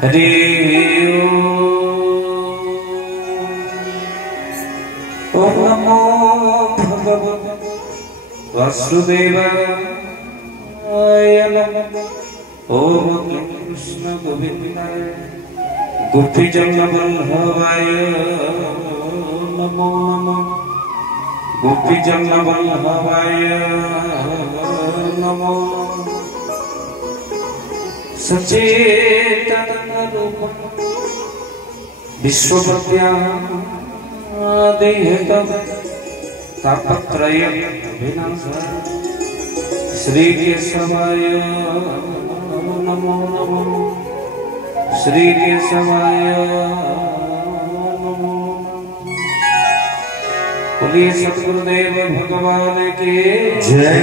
हरि ओम नमो भगवते वासुदेवाय नमः। ओम कृष्ण गोविंदाय गोपीजन वल्लभाय नमो नमः। गोपीजन वल्लभाय नमो सचेतन रूपं विश्वव्यादेहतं तापत्रयं विनाशाय श्री केशवाय नमो नमः। श्री केशवाय नमो। बोलिए सद्गुरुदेव भगवान के जय।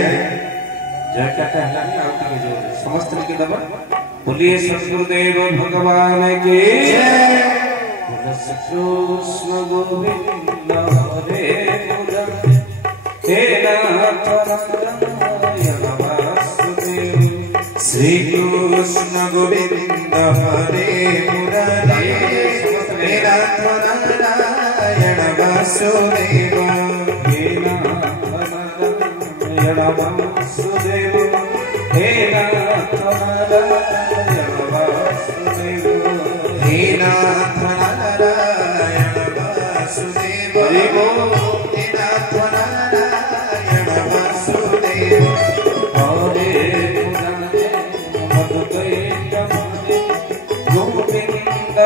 जय कहते हैं आपकी जोर समस्त की दबा। बोलिए सद्गुरुदेव भगवान के जय। कृष्ण गोविंद हरे मुरारे हे नाथ नारायण वासुदेव। श्री कृष्ण गोविंद हरे मुरारे हे नाथ नारायण वासुदेव। हे नाथ नारायण वासुदेव। हे नाथ नारायण वासुदेव। हे नाथ नारायण वासुदेव। हे नाथ नारायण वासुदेव। हरे मुरारे मधुकैट मारे गोविंद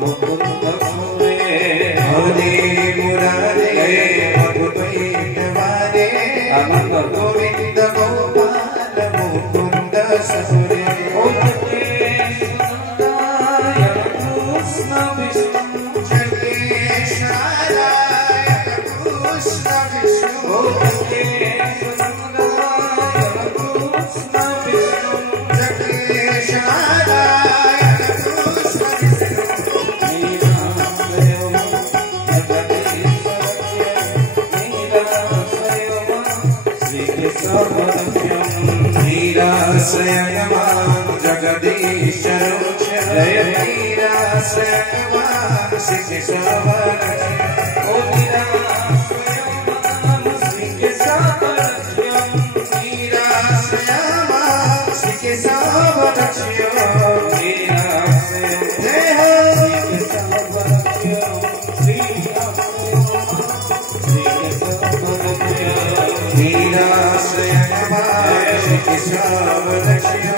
मुकुंद सुरे। हरे मुरारे मधुकैट मारे गोविंद गोपाल मुकुंद सुरे। जगदीश्वरो जय वीराश्रयमान श्री केशवरक्ष्यम्। ओ वीराश्रयमान श्री केशवरक्ष्यम्। वीराश्रयमान श्री केशवरक्ष्यम्। वीराश्रयम् जय हो श्री केशवरक्ष्यम्। श्री केशवरक्ष्यम्।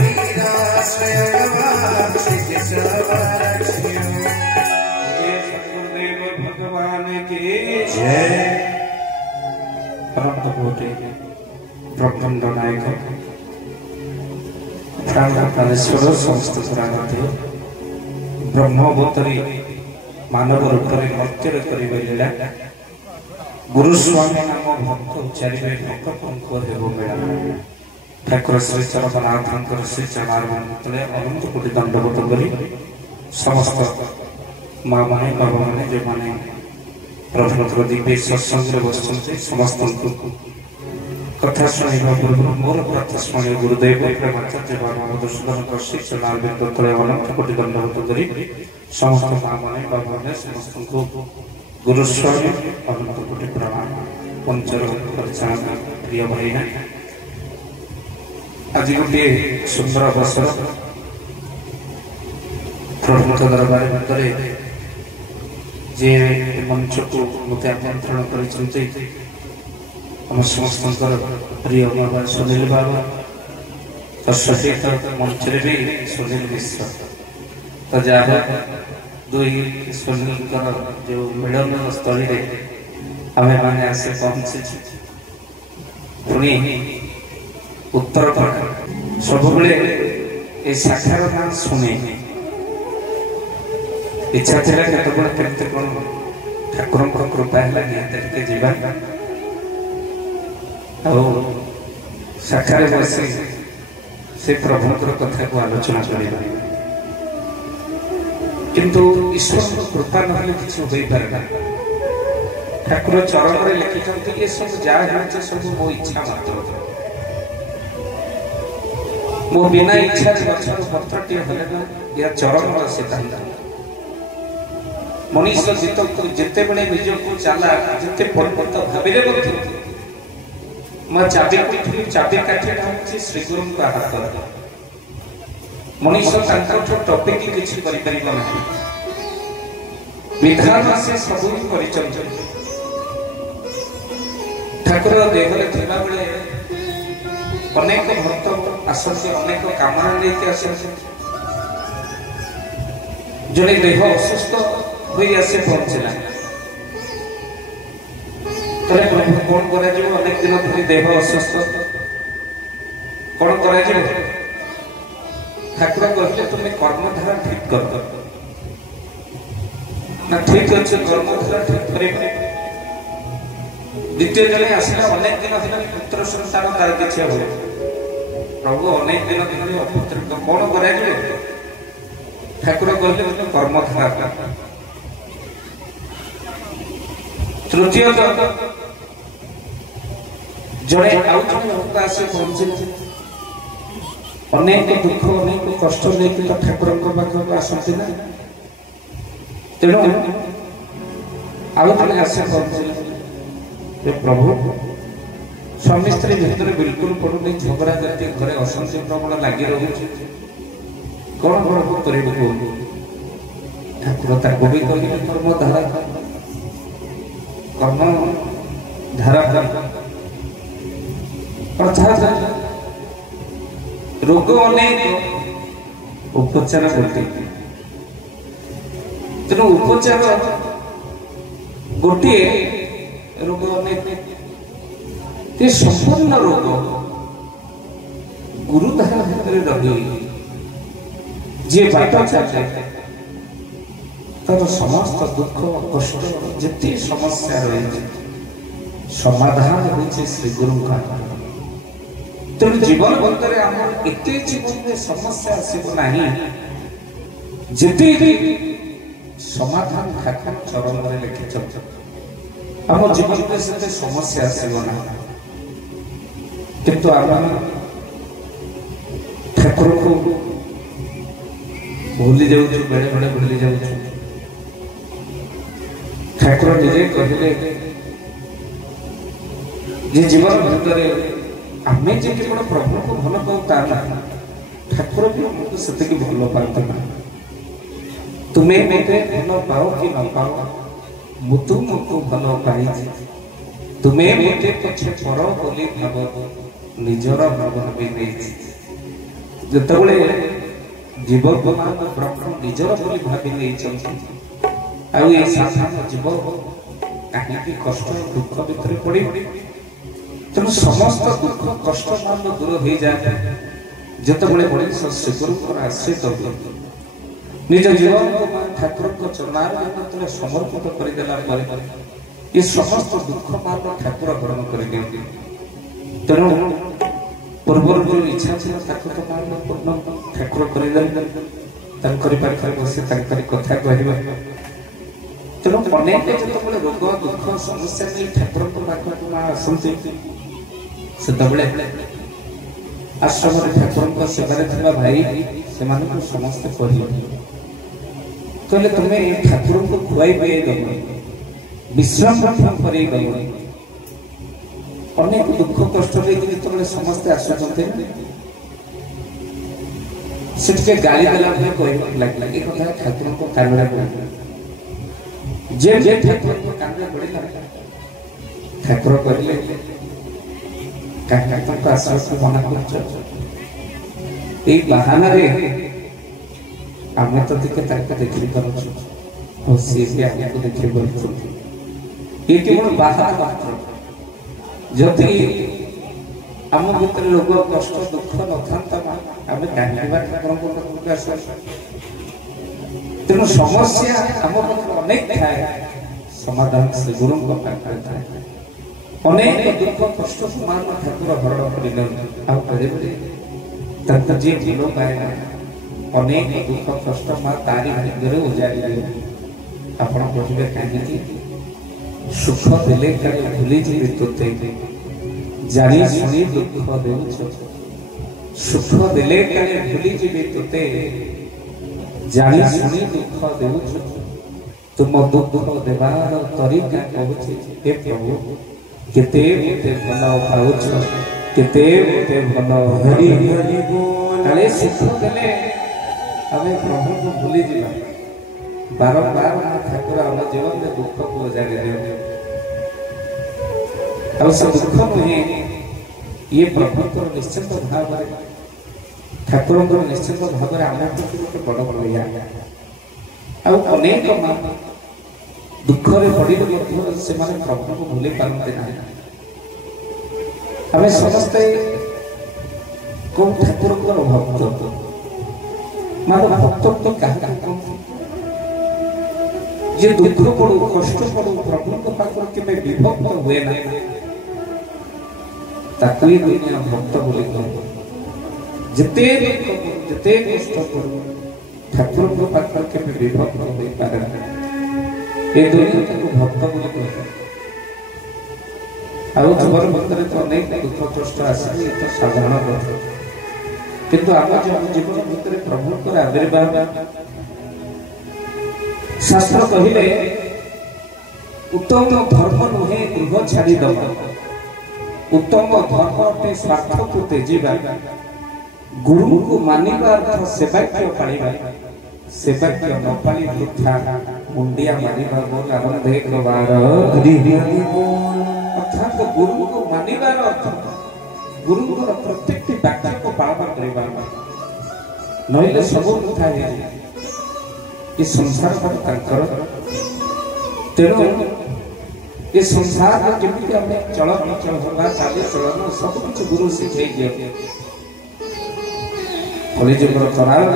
वीराश्रयमान श्री केशवरक्ष्यम्। सद्गुरुदेव भगवान की जय। परम कोटि ब्रह्मांड नायक प्राणेश्वर समस्त पुराणते ब्रह्मवतरी मानव रूपरे मर्त्य लीला गुरुस्वामी नाम भक्त उच्चारे भक्त पंख देव मेला। ठाकुर श्री चरनाथ श्री चरणारे अनंत कोटि दंडवत करी समस्त माँ माने बाबा माने जो माने प्रभु दिव्य सत्संग बसते समस्त कथा शुणा पूर्व मोर कथा शुणे गुरुदेव प्रेमाचार्य बाबा मधुसूदन श्री चरणारे तले अनंत कोटि दंडवत करी समस्त माँ माने बाबा माने समस्त गुरुस्वामी अनंत कोटि प्रणाम। पंचर परिचालन प्रिय भाई आज गोटे सुंदर अवसर प्रभुत दरबार भितर जे मंच को मत आमंत्रण कर समस्त प्रिय बाबा सुनील बाबा सहित मंच भी सुनील मिश्र तो जहाँ दुई सुनील जो मिलन स्थल आम मैंने आसे पहुंची पुणी उत्तर सब शाखार ना शुणे इच्छा थी केते कौन ठाकुर कृपा है निहते जावा शाखार बसी से प्रभुंर कथा को आलोचना करवा किंतु ईश्वर कृपा ना किसी हो पारे ना। ठाकुर चरण में लिखिं ये सब जहाँ सब मो इच्छा मात्र मो बिना इच्छा गचर पत्रटी हेले ना या चरमर सिद्धांत मनीष जिते बड़े निजको चला जिते परिवर्त भाविले मैं चाबी काठी हूँ श्री गुरु हाथ मनीष टपिक किसी विधान से सब ठाकुर देहरे थिला बेले अनेक भक्त आसते अनेक कामना लेके आसते जड़े देह असुस्थ हो आसे पहुंचला प्रभु कौन कर अनेक दिन धरी देह असुस्थ कौन कर ठाकुर कहले तुम्हें कर्मधारा ठीक कर ना ठीक अच्छे कर्मधारा ठीक कर द्वितीय जने आसला अनेक दिन धरी पुत्र संतान तार किसी हो प्रभु अनेक दिन धरी अपुत्र कौन कर ठाकुर कहले तुम्हें कर्मधारा तृतीय जड़े आउ जड़े भक्त आसे पहुंचे अनेक दुख अनेक कष्ट लेकिन तो ठाकुर पाखक आसती ना तेणु आउ जड़े आसे पहुंचे प्रभु स्वामी स्त्री भितर बिल्कुल पड़ुनी झगड़ा करते घरे अशांति प्रबल लगी रही कौन प्रभु कर ठाकुर ताको भी कहले कर्मधारा कर्म धारा अर्थात रोग अनेक उपचार गोटे तेणु उपचार गोटे रोग अनेक संपूर्ण रोग गुरुधारा भितर रही जे बाट चले तर समस्त दुख कष्ट जिते समस्या रही समाधान होचे श्री गुरु का तेणु जीवन बंधरे आम एत जीवन में समस्या आसब ना जिते समाधान ठाकुर चरण में लिखि आम जीवन में से समस्या आसब ना किंतु आम ठाकुर को भूली जाऊँ बेले बेले भूली जाऊँ ठाकुर निजे कहले जे जीवन भीतर आमे जे केवल प्रभु को भल पाऊ ठाकुर भी हमको से भल पाते ना तुम्हें मते भल पाओ कि न पाओ मुतु मुतु भल पाई तुम्हें मते पछे पर बोली भाव निजर भाव भावी नहीं जतबले जीवन को ब्रह्म निजर बोली भावी नहीं आउ ये साधारण जीव कहीं कष्ट दुख भितर पड़ी तेणु समस्त दुख कष्ट मान दूर हो जाए जितेबाला मनीष श्री गुरु आश्रित निज जीवन को ठाकुर चरणार समर्पित करदेला ये समस्त दुख मान ठाकुर ग्रहण कर तेणु पूर्व जो इच्छा तो मान पूर्ण ठाकुर कर पाखे बसी कथा कह तेणु अनेक जो रोग दुख समस्या नहीं ठाकुर पाखक आसती से आश्रम ठाकुर सेवार भाई से समस्ते कहले तुम्हें ठाकुर को खुआई पिए दब विश्राम कर अनेक दुख कष्ट जो समस्ते आसुचे से गाली देला कह लगे ये कथा ठाकुर को कान जे ठाकुर को कान पड़ा ठाकुर कहले मना कर बहाना आम तो देखी पार्छ सी भी आगे देखी पार्छ ये केवल बहाना मात्र जदि आम भीतर रोग कष्ट दुख न था आम ठाकुर तेणु समस्या आम अनेक थाए समाधान श्री गुरु अनेक दुख कष्ट मान ठाकुर हरण कर जी भूल पाए अनेक दुख कष्ट माँ तारी भाग्य उजाड़ी आपण कहे कहीं सुख देले भूली जी तोते जानी शुणी दुख दे सुख देले काले भूली जीवे तोते जानी सुनी दुख देउछ तुम दुख देवार तरीका कहूछि हे प्रभु केते मते भलो पाउछ केते मते भलो हरि हरि बोल काले सुख देले हमें प्रभु को भूली जीवा बारंबार ठाकुर हम जीवन में दुख को जाने दे और सब दुख नुहे ये प्रभु को निश्चित भाव ठाकुर को निश्चित भाव आम प्रति बड़ बड़िया अनेक दुख पड़े से प्रभु को भूली पारती ना आम समस्ते कौ ठाकुर भक्त मान भक्त तो क्या जे दुख पड़ू कष्ट पड़ू प्रभु को पाखर के विभक्त हुए ना ताकू दुनिया भक्त बोली कहू जिते दुख जिते कष्ट पड़ू ठाकुर को पाखर के विभक्त हो पारे ये दुनिया ताकू भक्त बोली कहू आउ जीवन भितर तो अनेक दुख कष्ट आसे तो साधारण कथा किंतु आम जीवन भितर प्रभु को आविर्भाव शास्त्र कहले उत्तम धर्म नुहे गृह छाड़ी दब उत्तम धर्म अटे स्वार्थ को तेजिबा गुरु को मानिबा अर्थ सेवाक्य पालिबा सेवाक्य न पाली वृथा मुंडिया मारिबा बोल आवन देख बार अर्थात गुरु को मानिबा अर्थ गुरु को प्रत्येक वाक्य को पालन करबा नइले सब वृथा हे ये संसार पर तेणु ये संसार जमी आम चलन चल चाली चलन सब कुछ गुरु शिखे कलिजुगर करार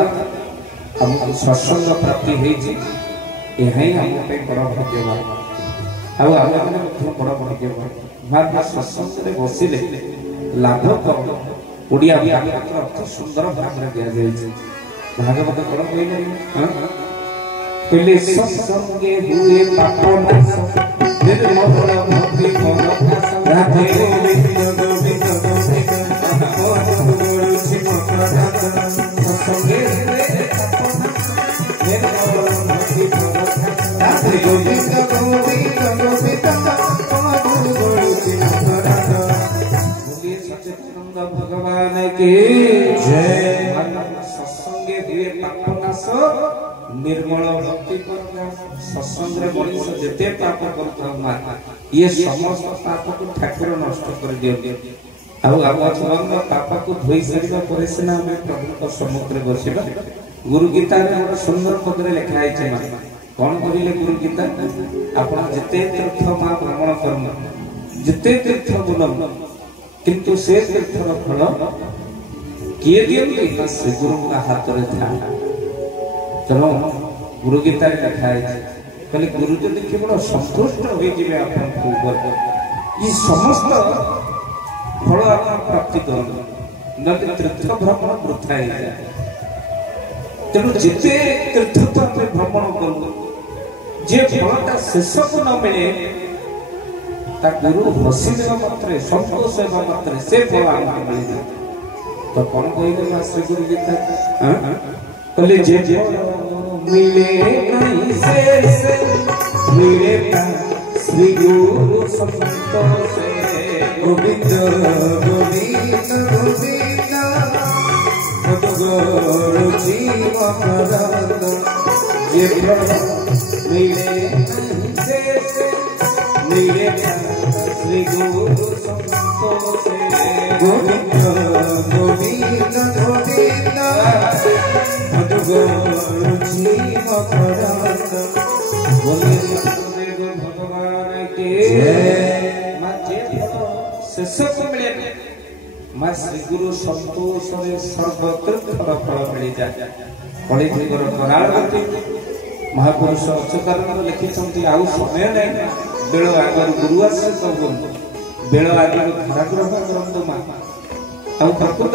आमको सत्संग प्राप्ति यही आम बड़ भाग्यवान आम बड़ भाग्यवान महात्मा सत्संग बसिले लाभ कौन ओडिया अर्थ सुंदर भाव में दि जाए भागवत कौन कही पहले सत्संगे हुए पाप नाश निर्मल भक्ति परकाश राधे गोविंद गोविंद गोविंद सत्संगे हुए पाप नाश निर्मल भक्ति परकाश राधे गोविंद गोविंद गोविंद बोलिए सच्चिदानंद भगवान की जय सत्संगे हुए पाप नाश निर्मल भक्ति सत्संग मनीष जिते पाप करता ये समस्त पाप को ठाकुर नष्ट कर दियंती आम पाप को धोई सारा पर सीना आम प्रभु को सम्मुखें बसवा गुरु गीता गोटे सुंदर पदरे लिखाई कौन कहले गुरु गीता आप जिते तीर्थ माँ भ्रमण कर्म जिते तीर्थ बुलम किंतु से तीर्थर फल किए दियंती ना श्री गुरु हाथ में था तेणु गुरु गीता लिखाई कहले गुरु जो देखिए बड़ा संतुष्ट हो समस्त फल आप प्राप्ति कर तीर्थ भ्रमण वृथा हो तेणु जिते तीर्थ तो आम भ्रमण करूँ जे फलटा शेष को न मिले गुरु हसी देवा मात्र संतोष होगा मात्र से फल आम मिल जाए तो कौन कहले श्री गुरु गीता कहले जे मिले नहीं से मिले श्री गुरु संतोष गोविंद गोविंद गोविंद गुरु जीव पदार्थ ये मिले नहीं से मिले श्री गुरु संतोष गोविंद गोविंद गोविंद भगवान के शेष को मिले माँ श्री गुरु संतोष सर्वतीर्थर फल मिल जाए कलिजुगर करालवती महापुरुष अच्युतानंद लिखिं आउ समय नहीं बेल आगर गुरु आश्रित हुए बेल आगर धाराग्रह करते माँ आ प्रकृत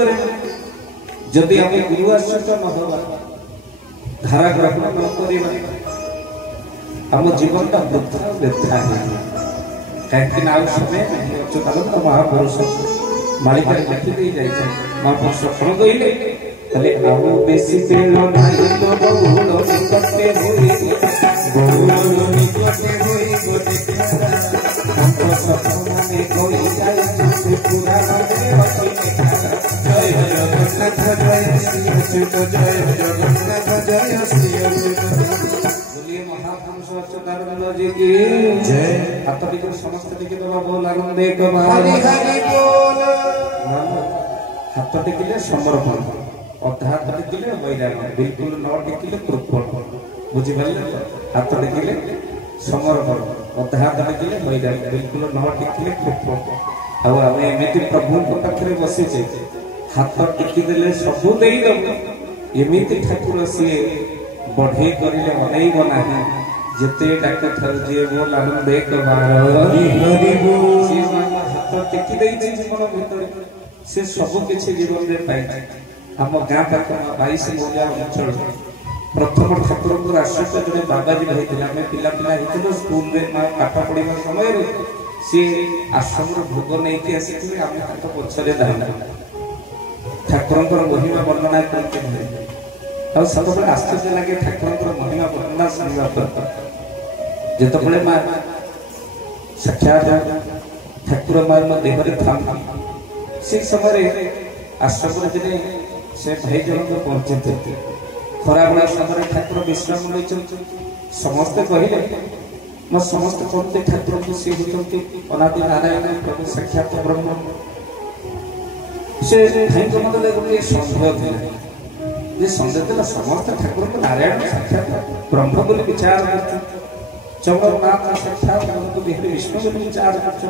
जदि आम गुरु आश्रित न होगा धारा ग्रहण न करवा आम जीवन का वृथा व्यथा है कहीं समय नहीं अच्युतानंद महापुरुष ମାଳିକାରେ ଲେଖି ଦେଇ ଯାଇଛନ୍ତି ମହାପୁରୁଷ କଣ କହିଲେ କହିଲେ ଆଉ ବେଶୀ ତେଲ ନାହିଁ ଲୋ ବହୁଳ ନିକଟେ ହୋଇ ବହୁଳ ନିକଟେ ହୋଇ ଗୋଟେ ଅଙ୍କ ସପନରେ କହି ଯାଇଛନ୍ତି ପୁରାଣରେ ଅଛି ଜୟ ଜଗନ୍ନାଥ ଜୟ ଶ୍ରୀ ଅଚ୍ୟୁତ ଜୟ ଜଗନ୍ନାଥ ଜୟ ଶ୍ରୀ ଅଚ୍ୟୁତ बोलिए महापुरुष अच्युतानंद जी की जय। हाथ टिके समस्त टिके दबा बोल आनंद एक बार हरि हरि बोल। हाथ टिकिले समर्पण अधा हाथ टिकिले वैराग बिल्कुल न टिकिले कृपण बुझी पाइले हाथ टिकिले समर्पण अधा हाथ टिकिले वैराग बिल्कुल न टिकिले कृपण आ आमे एमिति प्रभु को पाखरे बसी जे हाथ टिकी देले सबु देई दब एमिति ठाकुर सिए बढ़े करिले अनेइब नाही जते डाक थार जे बोल आनंद एक बार हरि हरि बोल। से हाथ टेकी देई छी जीवन भीतर से सब किछि जीवन रे पाइ हम गां पाख 22 मोजा अंचल प्रथम ठाकुर को आश्रय जने बाबाजी भइतिला में पिला पिला हितलो स्कूल रे पाठ पढिबा समय रे से आश्रम रो भोग नै के आसीथिले हम हाथ पछरे दाना ठाकुर को महिमा वर्णना करते हैं ଆଉ ସବୁବେଳେ ଆଶ୍ଚର୍ଯ୍ୟ ଲାଗେ ଠାକୁରଙ୍କର ମହିମା ବର୍ଣ୍ଣନା ଶୁଣିବା ପରେ ଯେତେବେଳେ ମା ସାକ୍ଷାତ ଠାକୁର ମାଙ୍କ ଦେହରେ ଥାନ୍ତି ସେ ସମୟରେ ଆଶ୍ରମରେ ଦିନେ ସେ ଭାଇ ଜଣକ ପହଞ୍ଚିଥିଲେ ଖରାବେଳ ସମୟରେ ଠାକୁର ବିଶ୍ରାମ ନେଇଛନ୍ତି ସମସ୍ତେ କହିଲେ ମୋ ସମସ୍ତେ କହନ୍ତି ଠାକୁରଙ୍କୁ ସେ ହେଉଛନ୍ତି ଅନାଦି ନାରାୟଣ ପ୍ରଭୁ ସାକ୍ଷାତ ବ୍ରହ୍ମ ସେ ଭାଇଙ୍କ ମନରେ ଗୋଟିଏ ସନ୍ଦେହ ଥିଲା जे संदेह देला समस्त ठाकुर को नारायण साक्षात ब्रह्म बोली विचार करते जगन्नाथ साक्षात को देहरे विष्णु बोली विचार करते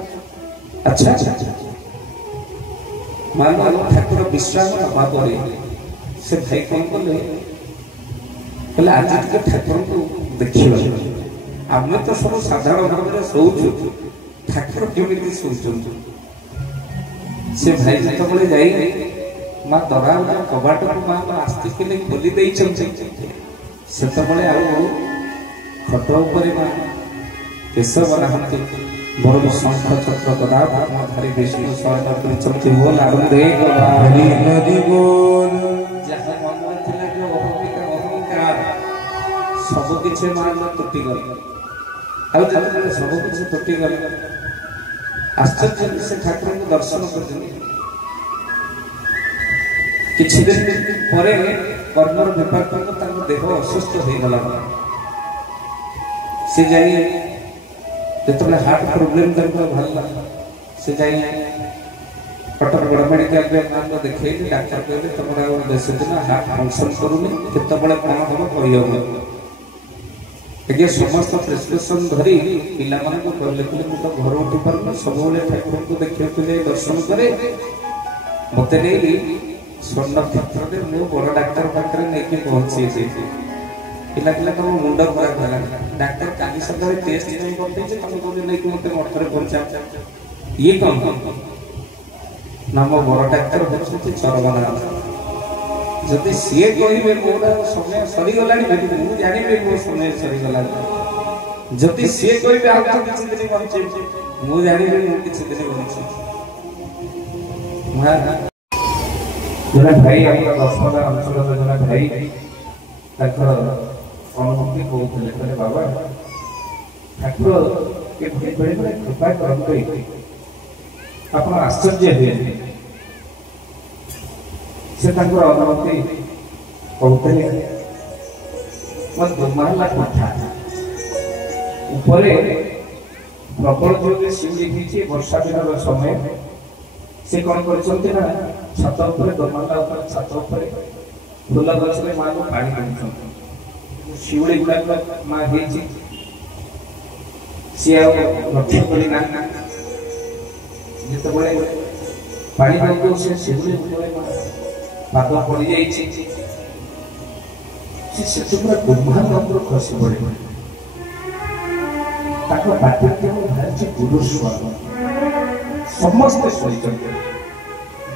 अच्छा मान लो ठाकुर विश्राम नबा परे से भाई कोन बोले कहले आज के ठाकुर को देखियो आमे तो सब साधारण भाव में सोचु ठाकुर केमिति सोचु से भाई जत बोले जाई माँ दरा कबाट को माँ आस्ते के खोली दे खट उपरे माँ केशव नहांती बड़ शंख चक्र गदा धारी विष्णु शयन करछंती बोल आनंद एक हरि हरि बोल। जहाँ मन में थिला जो अहंकार सब किछि माँ टूटी गल आ सब किछि टूटी गल आश्चर्य से ठाकुर को दर्शन कर किछि दिन परे कर्मर विपाक को देह असुस्थ हो गला से जाई जेतले हार्ट प्रॉब्लम भरला से जाई कटक बड़ मेडिकल रे मान देखै डॉक्टर कहले तमरा बेस दिन हार्ट फंक्शन करूनी केतबेले कोन हम कहियो एगे समस्त प्रिस्क्रिप्शन धरी पिला मन को कहले कि मु तो घर उठी परन सब बेले ठाकुर को देखियो के दर्शन करे मते नै स्वर्ण क्षेत्र में मु बड़ डाक्टर पाखरे नेकी पहुंची पिला पिला तुम मुंड खराब होला डाक्टर काली सदरे टेस्ट नहीं करते जे तुम को नेकी मते मठरे पहुंचा ये कौन नाम बड़ डाक्टर होछती चरमनाथ जदि सीए कहिबे मोरा समय सरी गलानी मु जानिबे मो समय सरी गलानी जदि सीए कहिबे आ किछि दिन बंचे मु जानिबे मु किछि दिन बंचे जरा भाई अपना दशमला अंचल जरा भाई अनुभूति कहते बाबा ठाकुर ये बड़े बड़े कृपा करते आप आश्चर्य हुए से अनुभूति कहते दुमाला कथा ऊपर प्रबल जो शिवजी वर्षा दिन समय से कौन कर छत ऊपर दोमाला ऊपर छत ऊपर फूल गछ में माँ को पानी दे शिवड़ी गुड़ाक माँ सी लक्ष्य करना जिते पानी दे से शिवड़ी पाद पड़ जा ब्रह्मांड खसी पड़े पार्टी बाहर गुरु स्वामी समस्ते सही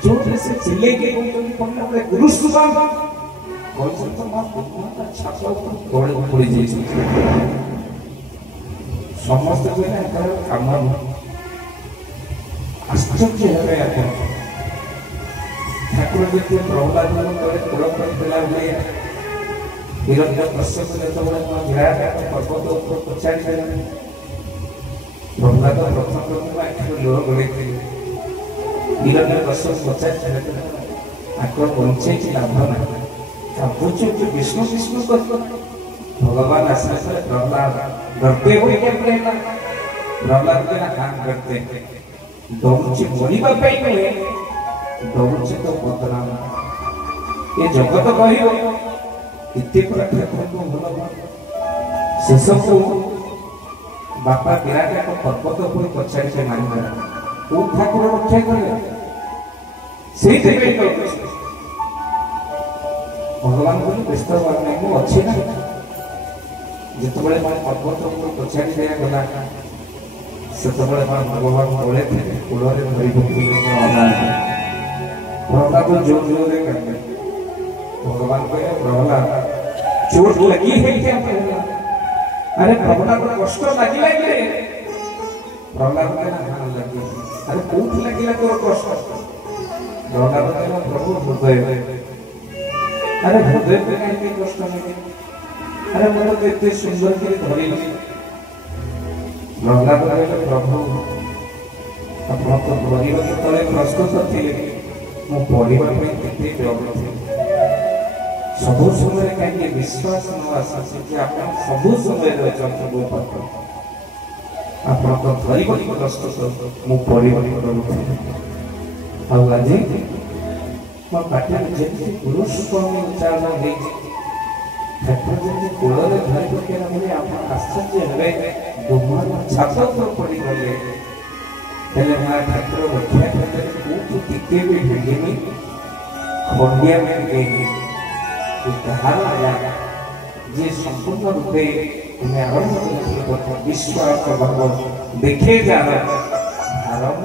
जो से चिल्ले के गुरु स्वामी समस्त कम आश्चर्य ଠାକୁର ଯେତେ ପ୍ରହ୍ଲାଦ ତଳେ କୂଳ କରିଥିଲା ବୋଲି ହିରଣ୍ୟ କଶ୍ୟପ ଯେତେବେଳେ ବିରାଟ ପର୍ବତ ଉପରକୁ ଛାଡ଼ିଦେଲେ ପ୍ରହ୍ଲାଦ ପ୍ରଥମ ଆଖିରୁ ଲୁହ ଗଳେଇଥିଲେ। ହିରଣ୍ୟ କଶ୍ୟପ ପଚାରିଥିଲେ ଆକୁ ବଞ୍ଚେଇକି ଲାଭ ନାହିଁ, ଭାବୁଛୁ କି ବିଷ୍ଣୁ ବିଷ୍ଣୁ କରିବ। ଭଗବାନ ଆସିଲା ପରେ ପ୍ରହ୍ଲାଦ ଡରତେ ହୁଏ କେମିତି ହେଲା? ପ୍ରହ୍ଲାଦ କହିଲା ହଁ ଡରତେ, ଡରୁଛି ମରିବା ପାଇଁ ନୁହେଁ, ଡରୁଛି ତ ବଦନାମ। ଏ ଜଗତ କହିବ ଏତେ ପୁରା ଠାକୁରଙ୍କୁ ଭଲ ଶେଷକୁ ବାପା ବିରାଟ ଏକ ପର୍ବତ ଉପରେ ପଚାରିছে ମାରିଦେଲା। କୋଉ ଠାକୁର ରକ୍ଷା କଲେ? ସେଇଥିପାଇଁ ଭଗବାନ କହିଲେ ବ୍ୟସ୍ତ ହବାର ନାହିଁ, ମୁଁ ଅଛି ନା। ଯେତେବେଳେ ପର୍ବତ ଉପରୁ ପଚାରି ଦିଆଗଲା ସେତେବେଳେ ଭଗବାନ ତଳେ ଥିଲେ, କୂଳରେ ଧରି ପକେଇଲେ ପ୍ରହ୍ଲାଦ ଜୋର ଜୋରରେ କାନ୍ଦିଲେ। भगवान कहले प्रहलाद चोट लगी है क्या? अरे प्रहलाद को कष्ट लगी रे। प्रहलाद कहला हां लगी। अरे कोठ लगिला तोर कष्ट? प्रहलाद कहला प्रभु हृदय। अरे हृदय पे काहे कष्ट लगे? अरे मोर तो इतने सुंदर के धरी। प्रहलाद कहले प्रभु अपन तो धरिबा के तले प्रस्तुत थिले, मो परिवार पे केते व्यग्र थे। सबु समय कहीं विश्वास न आसा कि आप सबु समय आप प्रस्तुत मो परिवार आज मो पाटे पुरुष उच्चारण ठाकुर जमी कूल धरी पकेला बोले आप आश्चर्य हे छात पड़गले ठाकुर रक्षा कले टिके भी भिड़ेनी खंडिया में जे संपूर्ण रूपे तुम्हें आरंभ विश्वास भाव देखे जान आरंभ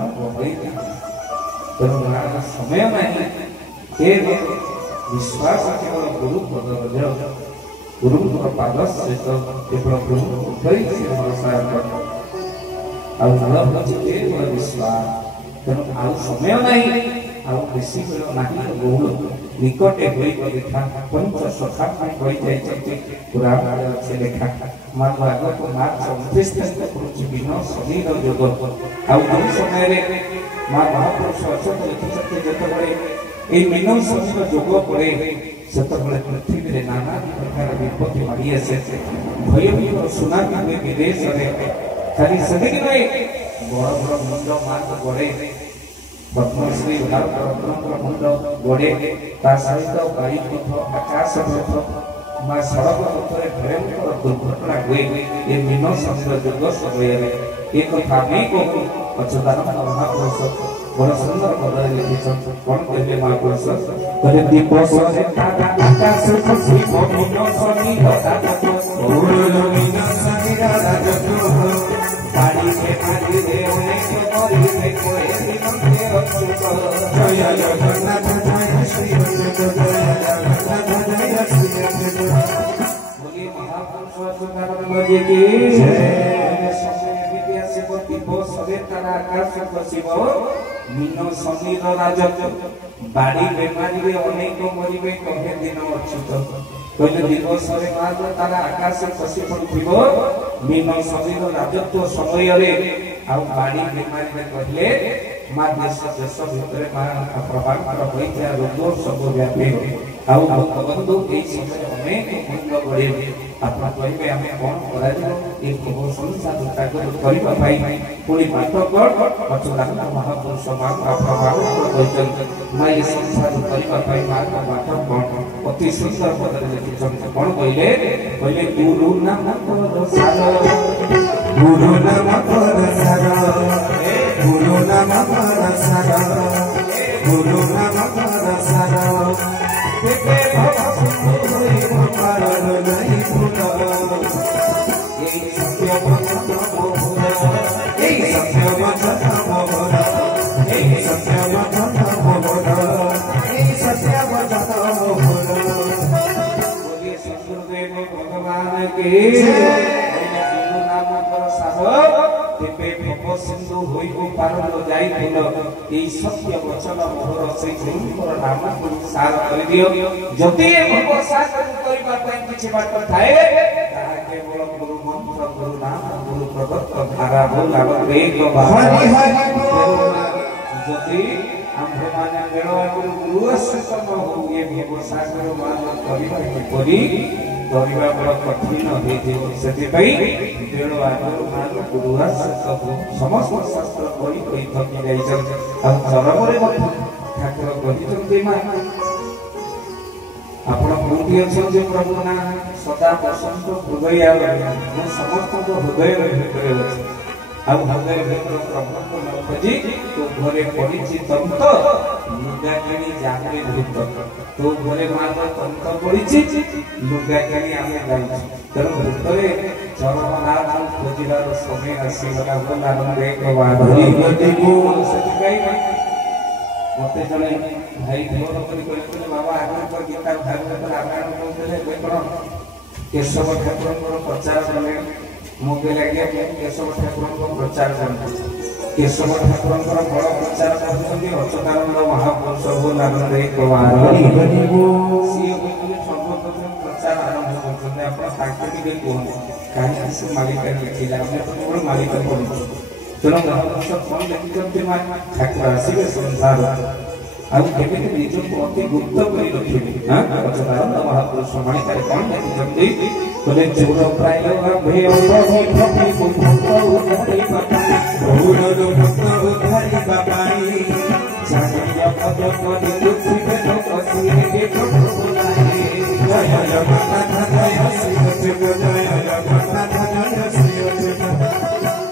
तेणु समय नहीं केवल विश्वास केवल गुरु पद गुरु पाद सहित केवल गुरु भरोसा केवल विश्वास तेणु आउ समय नहीं आउ बेसी नहीं बहु निकटे देखा पंच सखा पुराण अच्छे लेखा माँ आग को मार्च 29 बिना शनि योग आउ समय माँ महापुरुष अशोक लिखिं जितेबाला ये मीन शनि योग पड़े से पृथ्वी में नाना प्रकार विपत्ति मारी आसे भयभीत सुनामी हुए विदेश खाली से नहीं बड़ बड़ मुंड मार्ग बढ़े पद्मश्री रत्न मुंड गोड़े सहित वायुपथ आकाशपथ माँ सड़क पथर भयंकर दुर्घटना हुए ये मीन शनि योग समय एक कथा नहीं कहूँ अच्युतानंद महापुरुष बड़ सुंदर पदे लिखिं कौन कहले महापुरुष कहले दिवस आकाश खसिब मीन शनि पाड़ी के मारी दे अनेक मरिबे कोई जय जगन्नाथ जय श्री बोलिए महापुरुष अच्युतानंद जी की दिवस तारा आकाश खसिब मीन शनि राजत्व बाड़ी बेमारी अनेक मरिबे कहे दिन अच्युत कहले दिवस तारा आकाश खसी पड़ुथिबो मीन शनि राजत्व समय आउ बाड़ी बेमारी कहले माँ देश देश भितर माँ प्रभावित होता रोग सब व्यापी आउ बंधु ये समय अनेक मूल्य बढ़े आप कहे आम कौन कर संसार करने पुणी पाठक अच्युतानंद महापुरुष माँ प्रभावित माँ ये संसार करने माँ बात कौन अति सुंदर पदे लिखिं कौन कहले कहले गुरु नाम सार गुरु नाम सार गुरु नाम सार गुरु नाम सार भगवान के गुरु नाम सार तेबे भव सिंधु होइबो पारलो जाई फुल एई सत्य वचन मोहर से गुरुଙ୍କର नाम को सार कर दियो जति भव सागर करबा पई किछि बाट थाए ताहा केवल गुरु मंत्र गुरु नाम गुरु प्रदत्त धारा हो लागत एक हरि हरि जति आम्भे माने बेळवा गुरु असत न हो ये भव सागर मान करबा किपरि दरिबा बड़ कठिन हे जे सेति पई बेळवा गुरु असत समस्त शास्त्र कोई कोई थकी जाई छ आ चरमरे ठाकुर कहिचंती मा आपण कोठी अछन प्रभु ना सदा बसंत हृदय आवे समस्त हृदय भितरे अछि आ हृदय भितर प्रभु को न खोजी तो घरे पड़िछि तंत लुगा किनी जामे धूत तो घरे मार तंत पड़िछि लुगा किनी आमे जाउछि तर भितरे चरमनाथ खोजिबार समय आसीगला बोला नंदे कवाधरी गतिको सतिकाई मते जने भाई फोन करी कहले बाबा आगे पर गीता भागवत रामायण कहले बेकण केशव ठाकुरଙ୍କର प्रचार कले मोगे लागे केशव ठाकुरଙ୍କ प्रचार करते केशव ठाकुरଙ୍କର बड़ प्रचार करते अच्युतानंद महापुरुष हो लागले कवारी गनिबो सिए बोले सर्वप्रथम प्रचार आरंभ करते आपण ताकि के कोन काहे से मालिक लिखिला हमने तो मालिक पढु चलो महापुरुष कोन लिखिते मा ठाकुर आसीबे संसार आ केबे निजो को अति गुप्त करी रखिबे हां अच्युतानंद महापुरुष माने तारे कोन लिखिते बोले चोर प्राय भे ओहि प्रति बुद्ध उधारी पापाई बहुर भक्त उधारी पापाई सानिया पद पद दुखी भेद कसी के प्रभु बोलाए जय जय माता जय श्री जय माता जय श्री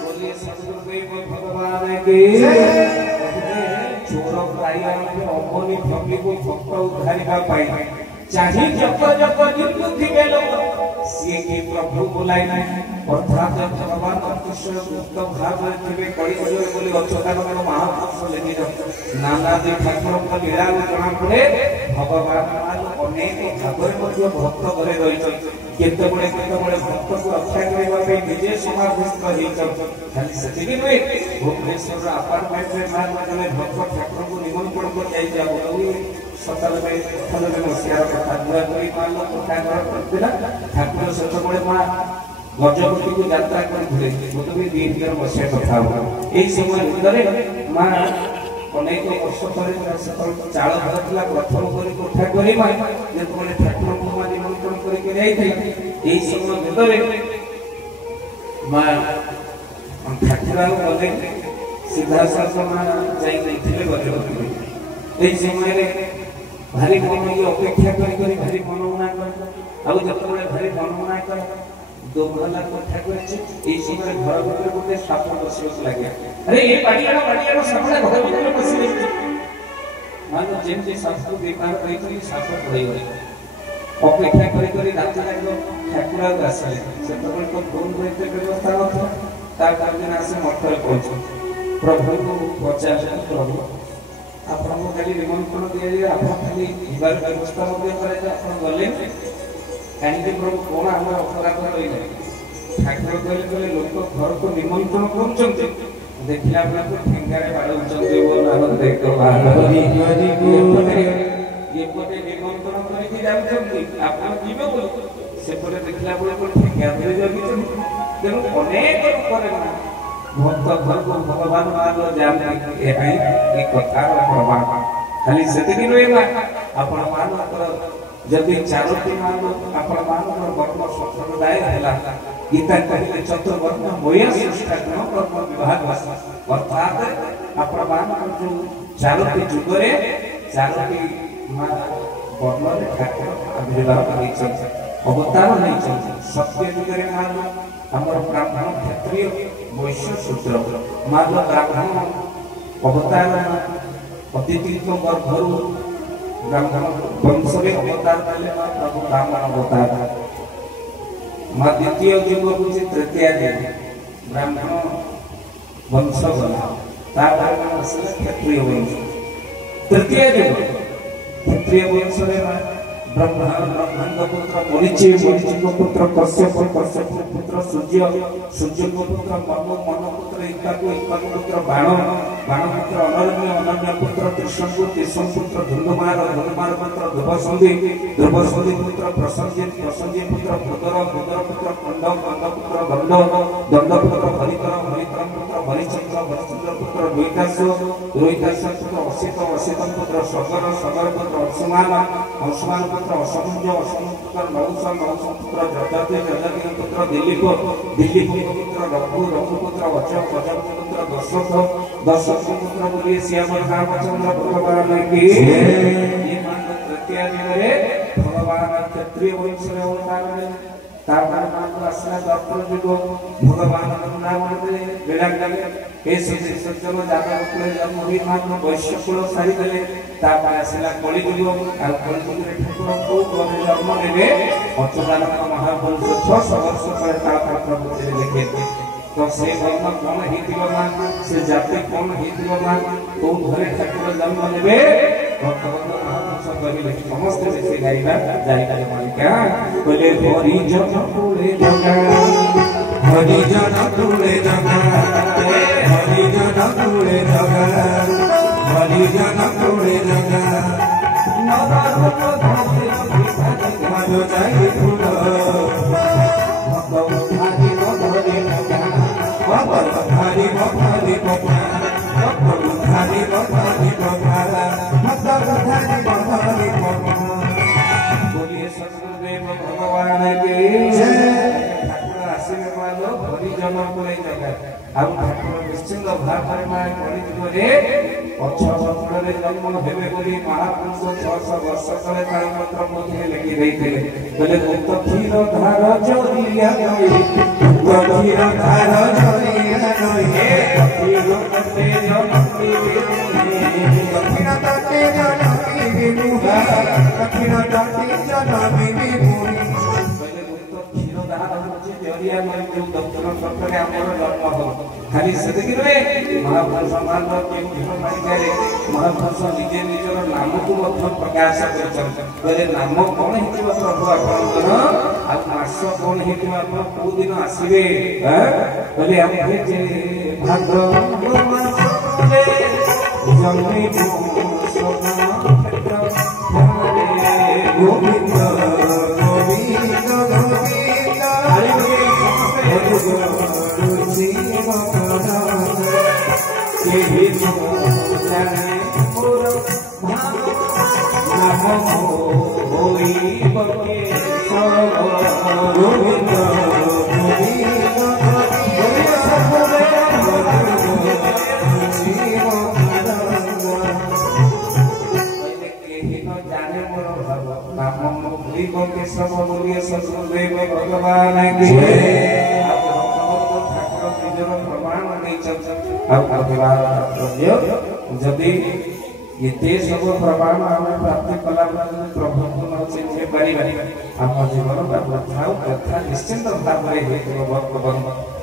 बोले सद्गुरुदेव भगवान के चोर प्राय अमनि भक्ति को भक्त उधारी पापाई चाहे जप जप निर्बुद्धि बेलो सिए के प्रभु बोलाई ना अर्थात भगवान कृष्ण गुप्त भाव थे कड़ी बोली अच्युतानंद महापुरुष लिखि नाना जी ठाकुर का लीला जना पड़े भगवान अनेक भाव भक्त घरे रही केते बड़े भक्त को रक्षा करने निजे समाधिस्थ खाली से नुहे भुवनेश्वर अपार्टमेंट में जन भक्त ठाकुर को निमंत्रण कर जाई 97 मसीहार कथा बुआ करी मानो कथा करथिला ठाकुर सतबळे मा गजपति को यात्रा करथिले बोधबे 2000 मसीहा कथा हो एई समय भितरे मा अनेक वर्ष पर सकल चाळ धरथिला प्रथम करी कथा करी मा जेतबळे ठाकुर को मा निमंत्रण करी के जाईथि एई समय भितरे मा ठाकुर बोले सीधा शासन जाई थिले गजपति एई समय रे भारी मन ये अपेक्षा करी भारी मनोना कर आउ जतबळे भारी मनोना कर दो महला कथा कहछि ए समय घर भीतर गोटे साप बसिस लागया अरे ए बाडियानो सापला घर भीतर बसिले मानो जेमति साप बेकार करी साप पड़े गले अपेक्षा करी रात लागलो ठाकुर आसले सेतबळे तो फोन करते व्यवस्था न था तार दिन आसे मठरे पहुंच प्रभु को पचास प्रभु आपण को खाली निमंत्रण दिया जाए आपण खाली जीवार व्यवस्था मध्ये करे आपण गले काहे प्रभु कोन हमर अपराध रहिला ठाकुर कहले लोक घर को निमंत्रण करूचंते देखिला अपना को ठेंगारे बाडउचंते वो नाम देखो आगरी गरी ये पटे निमंत्रण करी जाउचंती आपण जीवे बोल सेपटे देखिला को ठेंगा धरि जाउचंती तेनु अनेक करे ना भक्त घर को भगवान मान जान ए कथा प्रमाण खाली सेतिकी नुहे आपण मान जदि चारोटी मान आपण मान कर्म संप्रदाय हैला गीता कहले चतुर्वर्ण मोय सृष्टि कर्म विभाग अर्थात आपण मान जो चारोटी जुगरे चारोटी मान वर्ण रे ठाकुर आविर्भाव करिछ अवतार नहीं सत्य जुगरे मान हमर ब्राह्मण क्षत्रिय वैश्य शूद्र मार्ग ब्राह्मण अवतार अतिथित्व गर्भरु ब्राह्मण वंशरे अवतार पाले प्रभु ब्राह्मण अवतार मा द्वितीय युग होछि तृतीय युग ब्राह्मण वंश गला तापर असले क्षत्रिय वंश तृतीय युग क्षत्रिय वंशरे ब्रह्मांड पुत्र मरीचि पुत्र कश्यप पुत्र सूर्य पुत्र मनु पुत्र पुत्र बाण पुत्र अनन्य पुत्र त्रिशंकु पुत्र धुंधुमार पुत्र ध्रुवसंधि पुत्र प्रसंजित पुत्र भूदर पुत्र कंड पुत्र दंड पुत्र हरिकर पुत्र हरिचंद्र पुत्र रोहिताश पुत्र असित पुत्र सगर पुत्र अंशुमान पुत्र असमुंज पुत्र नौस पुत्र जजाति पुत्र दिलीप पुत्र रघु पुत्र अजब पुत्र दशरथ पुत्र बोलिए श्याम रामचंद्र भगवान की तृतीय दिन में भगवान क्षत्रिय वंश में अवतार आसला दर्पण जुग भगवान वृंदावन बेड़ा सज्जन जादव कुल जन्म हुई मात्र वैश्य कुल सारीदे आसला कलिजुग कलिजुग ठाकुर को जन्म ने अच्युतानंद महावंश 600 वर्ष पर कालपात्र बुझे लिखे तो से वर्ण कौन होगा से जाति कौन होगा तो घरे ठाकुर जन्म ने समस्त से गाइबा जाइबा मालिका बोले हरिजन तुले जगा हरिजन तुले जगा हरिजन तुले जगा हरिजन तुले जगा नवरत धरे मानो जाई फूल भक्त उठारी धरे लगा भक्त उठारी बता भक्त उठारी बता बोलिए सदगुरुदेव भगवान के ठाकुर आसिले मालो हरिजन को जगह आउ ठाकुर निश्चिंत भाव में कलिजुगे पक्षरे जन्म हेबे बोली महापुरुष 600 वर्ष तले तालपत्र मध्य लिखि देइथिले बोले गुप्त क्षीर धार जरिया गई गभीर धार जरिया गई क्षीर तटे जनती दक्षिण तटे जनती विमुहा दक्षिण तटे जनती विमुहा बोले गुप्त क्षीर धार जरिया गई जो दक्षिण तटे हमर जन्म हो खाली सेदिक रे महापुरुष मान के मालिकारे महापुरुष निजे निजर नाम को मध्य प्रकाश करछन बोले नाम कोन हितिबा प्रभु आपनकर आ मास कोन हितिबा आप को दिन आसीबे बोले हम जे भाद्र मास बोले जन्मे सोना क्षेत्र गोविंद गोविंद गोविंद हरि रुचि भगवान जदि ये सब प्रमाण आम प्राप्त कला प्रभु को चिन्ह पार आम जीवन कथा निश्चिंत भाव में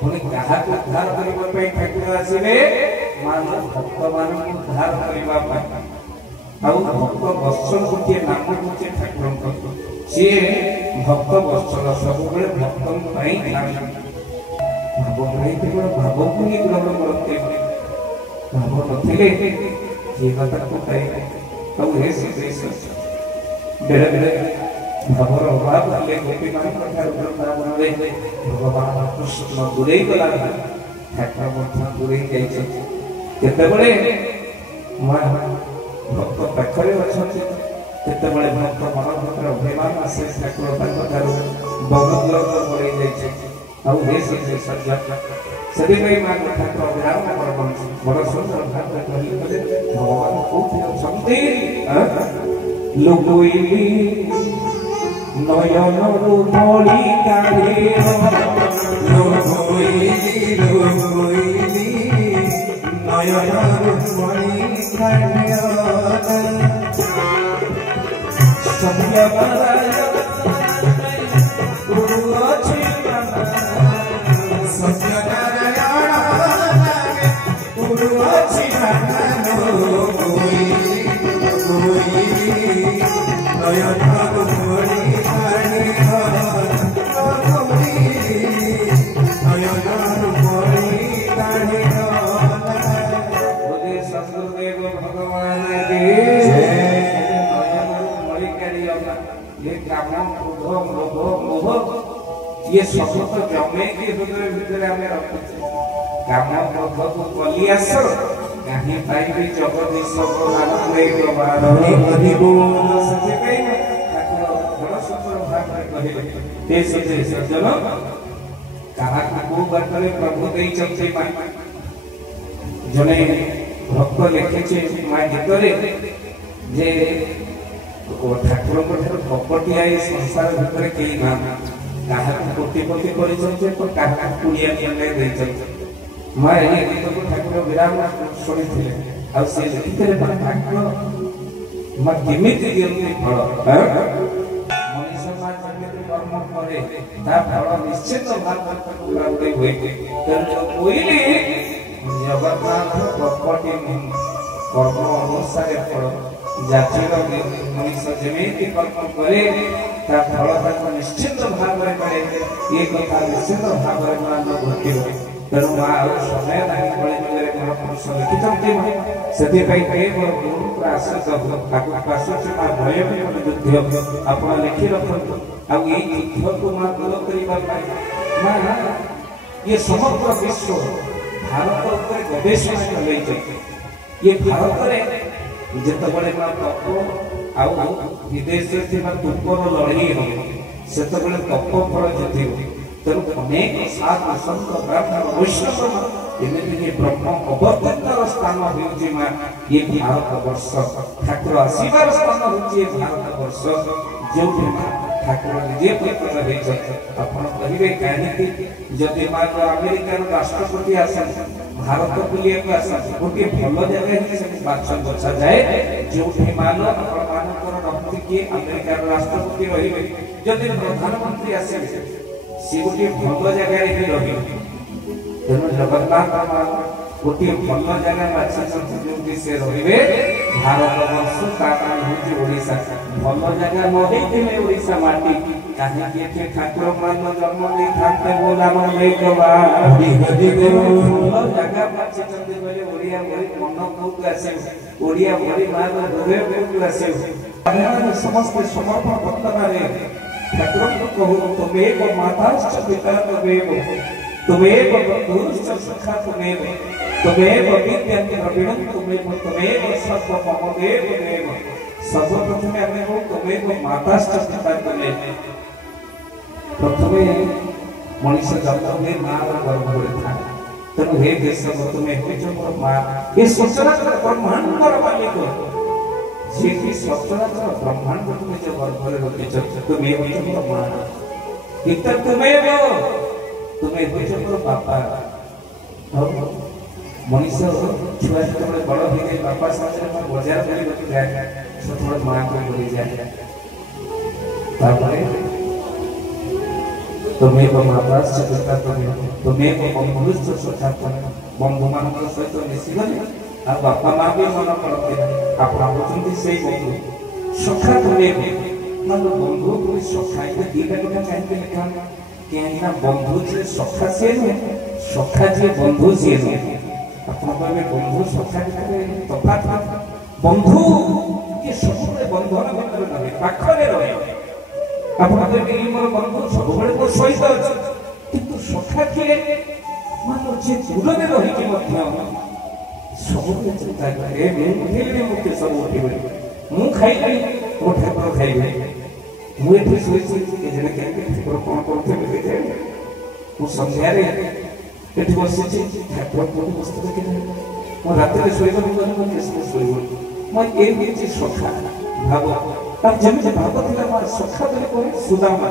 पुणी क्या उद्धार करने ठाकुर आसवे मान भक्त मान उद्धार करने भक्त वत्सल गोटे नाम गोटे ठाकुर सी भक्त वत्सल सब भक्त भाव को ही ग्रहण करते भाव नथिले जीवन को बेले बेले भावर अभाव हेले गोपी मान वृंदावन भगवान कृष्ण दूरे गला ठाकुर दूरे जाते भक्त पाखरे अच्छा भक्त मन भर अभिमान आसे ठाकुर बहुत दूर बढ़े से ठाकुर बड़ सुंदर भाव भगवान कौटी लुगोइली नयन रूपली नयन नयन ये सब तो जमे की हृदय भीतर आमे रखुचे काम क्रोध को कली आस कहीं पाइबे जगदीश को नाम रे प्रवाद हरि बोल सत्य पे ठाकुर बड़ सुंदर भाव में कहले ते सजे सज्जन कहा को बातरे प्रभु देई चमचे जने भक्त लिखे माँ गीतरे जे ठाकुर कपटी आई संसार भितर कई ना क्या कोटिपति कर कुड़िया निये माँ ये गीत को ठाकुर विराम शुणी थे लिखी ठाकुर माँ केमी दिखती फल मनीष माँ जमी कर्म करे फल निश्चित भाव हुए कहली जगन्नाथ कपटी कर्म अनुसार फल जातिर मनीष जमी कर्म करे फल निश्चित भाव में मिले ये कथा निश्चित भाव में घटिव तेणु माँ समय नहीं बड़े बड़े महापुरुष लिखिं से गुरु आश्रित माँ भय युद्ध आप लिखि रखु आई युद्ध को माँ दूर करने माँ ये समग्र विश्व भारत पर गवेषणा चल ये भारत जितेबाला माँ तप आउ विदेश तुपर लड़ई हम से तप फल जिते तेणु अनेक साधु संत ब्राह्मण वैष्णव एमती ब्रह्म अवतीर्णर स्थान होउछि मां ये भारत वर्ष ठाकुर आशीर्वाद स्थान होउछि भारत वर्ष जो ठाकुर निजे प्रकट होइछ आपण कहिबे काहेकि जदि मां अमेरिकार राष्ट्रपति आसन भारत बुलिया को आसन गोटे भल जगह से बाछा बछा जाए जो मान मानकर रखती कि अमेरिकार राष्ट्रपति रहिबे जदि प्रधानमंत्री आसे सी गोटे भल जगह ही रही तेणु जगन्नाथ गोटे भल जगह बाछी से रे भारत वर्ष ओडिशा भल जगह नई ओडिशा माटी कहीं ठाकुर मान जन्म नहीं था बोला जगह बाछी ओडिया भरी मन कौट आसे ओडिया भरी मान हृदय कौट आसे समस्त समर्पण वर्तमान ठाकुर को कहू तुमेव माताश्च पिता तुमेव बंधुश्च सखा तुमेव विद्यं द्रविणं तुमेव सर्व मम देव सर्वप्रथम आमे हो तुमेव माताश्च पिता प्रथमे मनीष जन्म में माँ गर्भ था तेणु हे देश तुम्हें हो माँ ये सूचना ब्रह्मांड मालिक जी सचराचर ब्रह्मांड तुम्हें जो गर्भरे रखिछ तुम्हें हो माँ इतर तुम्हें हो बापा मनीष छुआ जो बड़ हो गए बापा साथ बजार कर जाए सब माँ को बोली जाए तुम्हें माता पिता तुम्हें बंधुश्च सखा बंधु मान सहित मिशिगले आ बापा माँ भी मन करते आप से बंधु सखा तुम्हें मान बंधु कोई सखा दीटा कथा कहीं लिखा कहीं बंधु जे सखा सी नुहे सखा जे बंधु सी नुहे आप बंधु सखा तफात बंधु ये सब बंधन भितर रहे पाखरे रहे आप मोर बंधु सब मो सहित अच्छे किंतु सखा किए मान जे दूर में रही सब चिंता करे मुझे सब उठे मु खाई मो ठाकुर खाइबे मुझे शोची ठाकुर कौन करते मु सन्धार बसी ठाकुर कौन बसते कि मो रात शोब सखा भाव जमी भाव था सखा सुदामा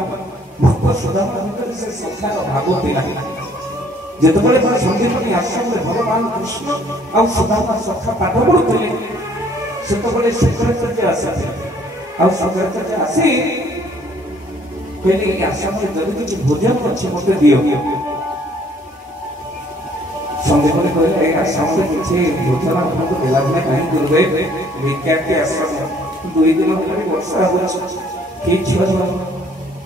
भक्त सुदामा भीतर से सखार भाव था जितेबाला मैं संदीपनी आश्रम में भगवान कृष्ण आ सुदामा सखा पाठ पढ़ुले से शंकराचार्य आसी शंकराचार्य आसी कहले आश्रम में जब किसी भोजन अच्छे मत दियो संदीपनी कहले आश्रम में किसी भोजन आपको देला कहीं दुर्दैव भिक्षा के आश्रम 2 दिन वर्षा हो छुआ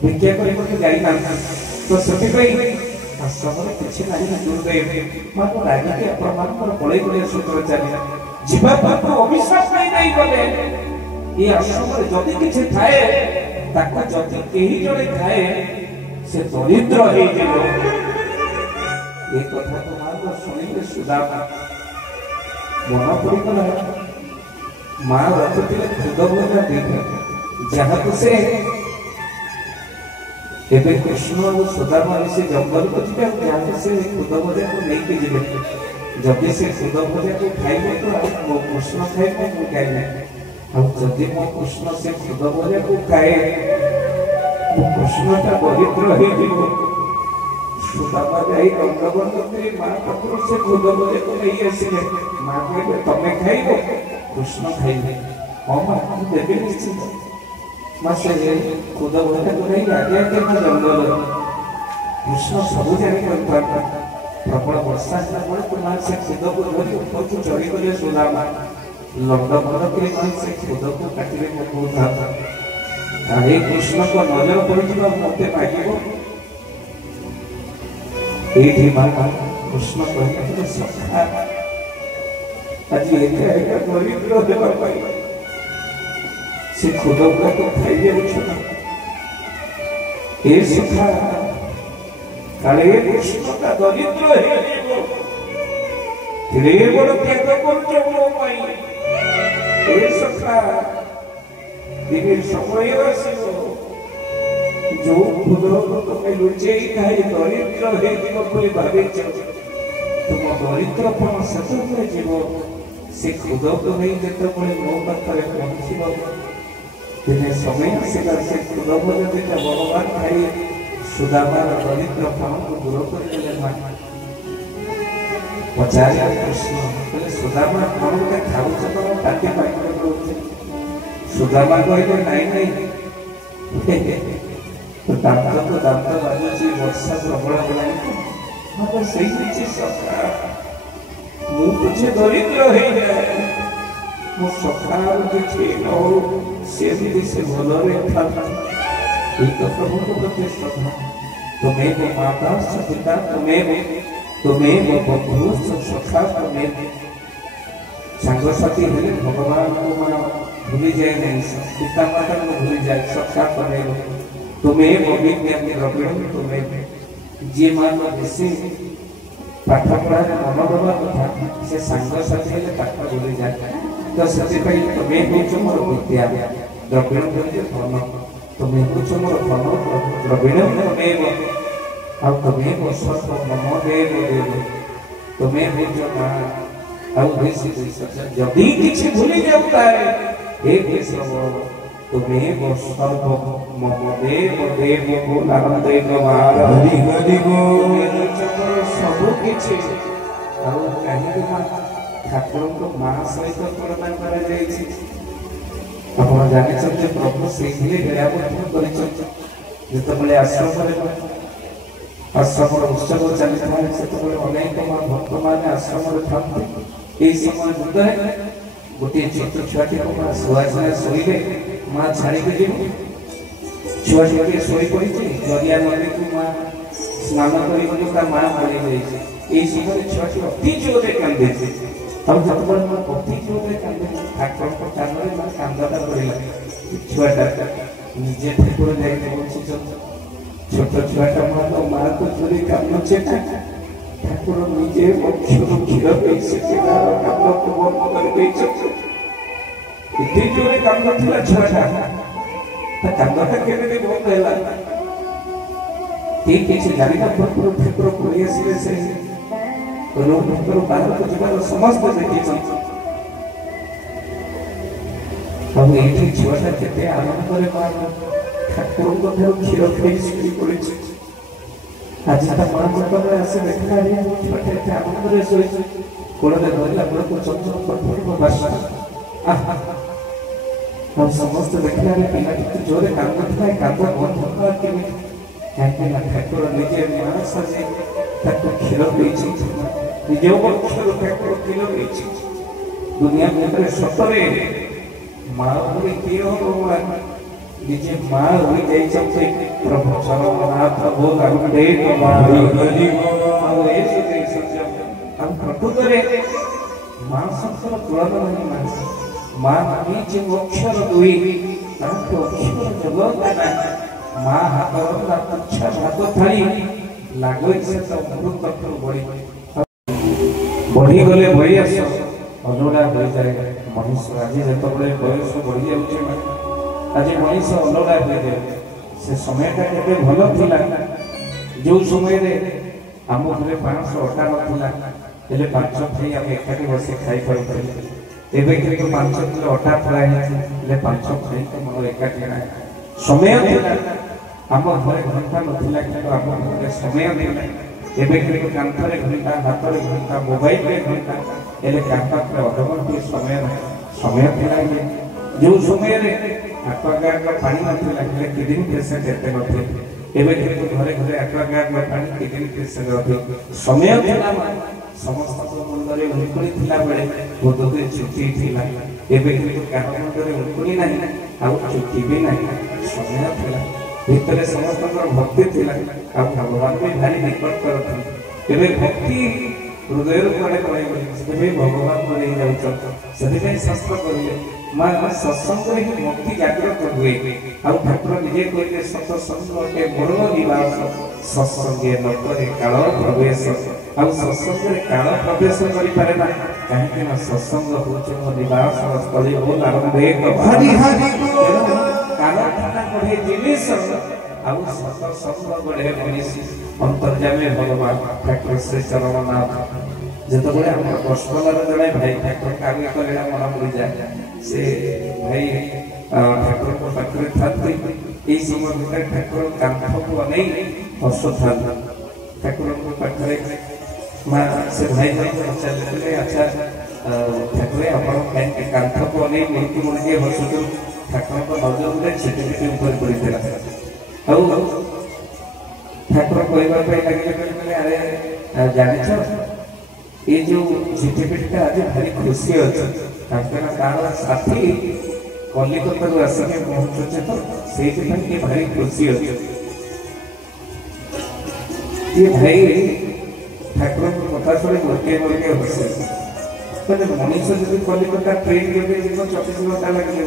भिक्षा कर जाई तो से आश्रम किसी ना दुर्दैव मैं रागिक अपमान पड़े गले शंकराचार्य जीवात्मा को अविश्वास नहीं गले ये आश्रम जदि किसी थाए जदि कहीं जड़े थाए से दरिद्र हो कथा तो माँ शुणिले सुदामा मन पड़गला माँ रखुले खुद भजा दीघा जहाँ को से एवं कृष्ण और सुदामा से जंगल को जी जहाँ से खुद भजा को लेकिन जी जदि से खुद भजा को खाइबे तो मो कृष्ण खाइबे मु खाइबे जदि मो कृष्ण से खुद भजा को खाए मो कृष्णटा दरिद्र हो सुदामा जाई गंगाबंधी माँ पाखर से खुद भजा को नहीं आसिले माँ कहे तमें खाइब कृष्ण खाइबे हाँ माँ देवी निश्चित माँ से खुद भजा को नहीं आगे आगे माँ जंगल कृष्ण सब जानी प्रबल वर्षा बेले तो माँ से खुद को धरी ऊपर को चढ़ी गले सुदामा लंडन के माँ से खुद को काटिले कृष्ण को नजर पड़ मत मागिब ये माँ कृष्ण कहते सखा आज दरिद्र देवा से खुद को खाई जाए सखा काले कृष्ण का दरिद्र बड़ त्याग कर सखा दिने समय जो खुद तुम लुचे खाई दरिद्र भावे तुम दरिद्रपण शेष जीव से खुद को नहीं जो मो पाखे पहुँचब दिने समय आसला से खुद भजा दिटा भगवान खाई सुदामार दरिद्रपण को दूर कर पचारे कृष्ण कहले सुदामा कौन गोटे खाऊ तुम पार्टी पाई सुदामा कहले नाई नाई दांत तो दांत बाजुची वर्षा प्रबल होगा से सखा मुझे दरिद्र हो जाए मो सखा किसी न हो सी से भल तो प्रभु को प्रति श्रद्धा तुम्हें वो माता पिता तुम्हें वो बंधु सखा तुम्हें सांगसाथी हेले भगवान को मन भूली जाए नहीं पिता माता को भूली जाए सखा तुम्हें तुम्हें वो विज्ञान द्रविड़ तुम्हें जी मान बेसी पाठ पढ़ा मन दबा कथा से सांगसाथी हेले पाठ भूली जाए तो से तुम्हें हूँ मोर विद्या द्रविड़ धन तुम्हें हूँ मोर धन द्रविड़ तुम्हें सर्व मम देव देव तुम्हें हूँ माँ जदि किसी भूली जाता है तुम्हें सर्व मम देव देव देव सब किसी कहीं ठाकुर को माँ सहित तुलना कर जानते प्रभु से बेलाबंधन आश्रम उत्सव चली था अनेक भक्त मैंने आश्रम था समय भितर गोटे छोट छुआटी को माँ शुआशा शोले माँ छाड़ी छुआ छुआ शोई पड़ी जरिया नदी को माँ स्नान कर माँ मरी जाए समय छुआटी अति जोरे कांदे अब जो माँ अति जोरे कांदे ठाकुर कान में माँ कांदटा पड़ा छुआटा निजे ठाकुर जाए छोट छुआटा माँ तो माँ को चोरी कामुचे ठाकुर निजे अक्षर क्षीर कांद को बंद कर जोरे कांदुला छुआटा कांदटा केवे बंद है किसी जाना ठाकुर ठाकुर पड़ी आसिले से रूम भर बाहर को जीवार समस्त देखी ये छुआटा के आनंद ठाकुर क्षीर खाई शुणी पड़ी आज माँ आसे देखा छुआटा आनंद शोई कोड़े धरला बेलू चंचल बासा समस्त देखा पिला जोरे कांद कांद बंद कहीं ठाकुर निजे माँ साजे क्षीर निजे ठाकुर क्षीर दुनिया भीतर सतरे माँ बोली किए हो भगवान निजे माँ हो जाते प्रभु जगन्नाथ बोल प्रकृत माँ संसार तुलना नहीं माँ निजे अक्षर दुई अक्षर जगत माँ हाथ तुच्छा भात थाली लागोई से तो अमृत तत्व बढ़ी गले बयस अलोड़ा हो जाए मनुष्य आज जो बयस बढ़ी जाए आज मनीष अलोड़ा हो जाए से समयटा के भल था जो समय आम घर 500 अटा ना 5 भाई आम एकाठी बस खाई पारे एवं 5 किलो अटा थोड़ा 5 भाई तो मन एकाठी ना समय आम घर घंटा नाला कि आम घर समय एवं कांथरे घंटा हाथ घंटा मोबाइल घंटा पाखे अधघंटे समय था जो समय आक्वागार्ड पानी नाला किडनी पेसेंट एत नए घरे घरे आक्वागार्ड पानी किडनी पेसेंट समय समस्त मुंडे उंकुणी बेले बोधे चुटी थिला मुंडे उंकुणी ना चुटी भी ना समय था भितर समस्त भक्ति थिला भगवान भी भारी निकटतर थे भक्ति हृदय कड़े भगवान को नहीं जाऊँ शास्त्र करें माँ सत्संग भक्ति जागृत हुए आउ ठाकुर निजे कहते सत्संग के बड़ निवास सत्संगे नकरे काल प्रवेश आउ सत्संग काल प्रवेश कर पारे ना कहीं सत्संग हूँ मो निवास स्थली बोल आरंभे काल बढ़े जिनिस आउ सत्संग बढ़े मनीषी अंतर्जामी भगवान ठाकुर श्री चरणनाथ जो आम दशमलर जड़े भाई ठाकुर कार्य कर मन पड़ जाए से भाई ठाकुर को पाखे था यही समय भितर ठाकुर कांथ को अने हसु था ठाकुर को पाखे माँ से भाई पचारे अच्छा ठाकुर आप कांथ को अने मुड़की मुड़की हसुचु ठाकुर को नजर छिटी ऊपर पड़ा ठाकुर कहवाई लगे अरे जान ये जो झिटिपिटा आज भारी खुशी अच्छे तार साथी कलिकता आसिक पहुंचे तो से भारी खुशी अच्छे ये भाई ठाकुर कथा शुणी गोटे गोटे हसे मैंने मनीष जब कलिकता ट्रेन जगह जीव 24 घंटा लगे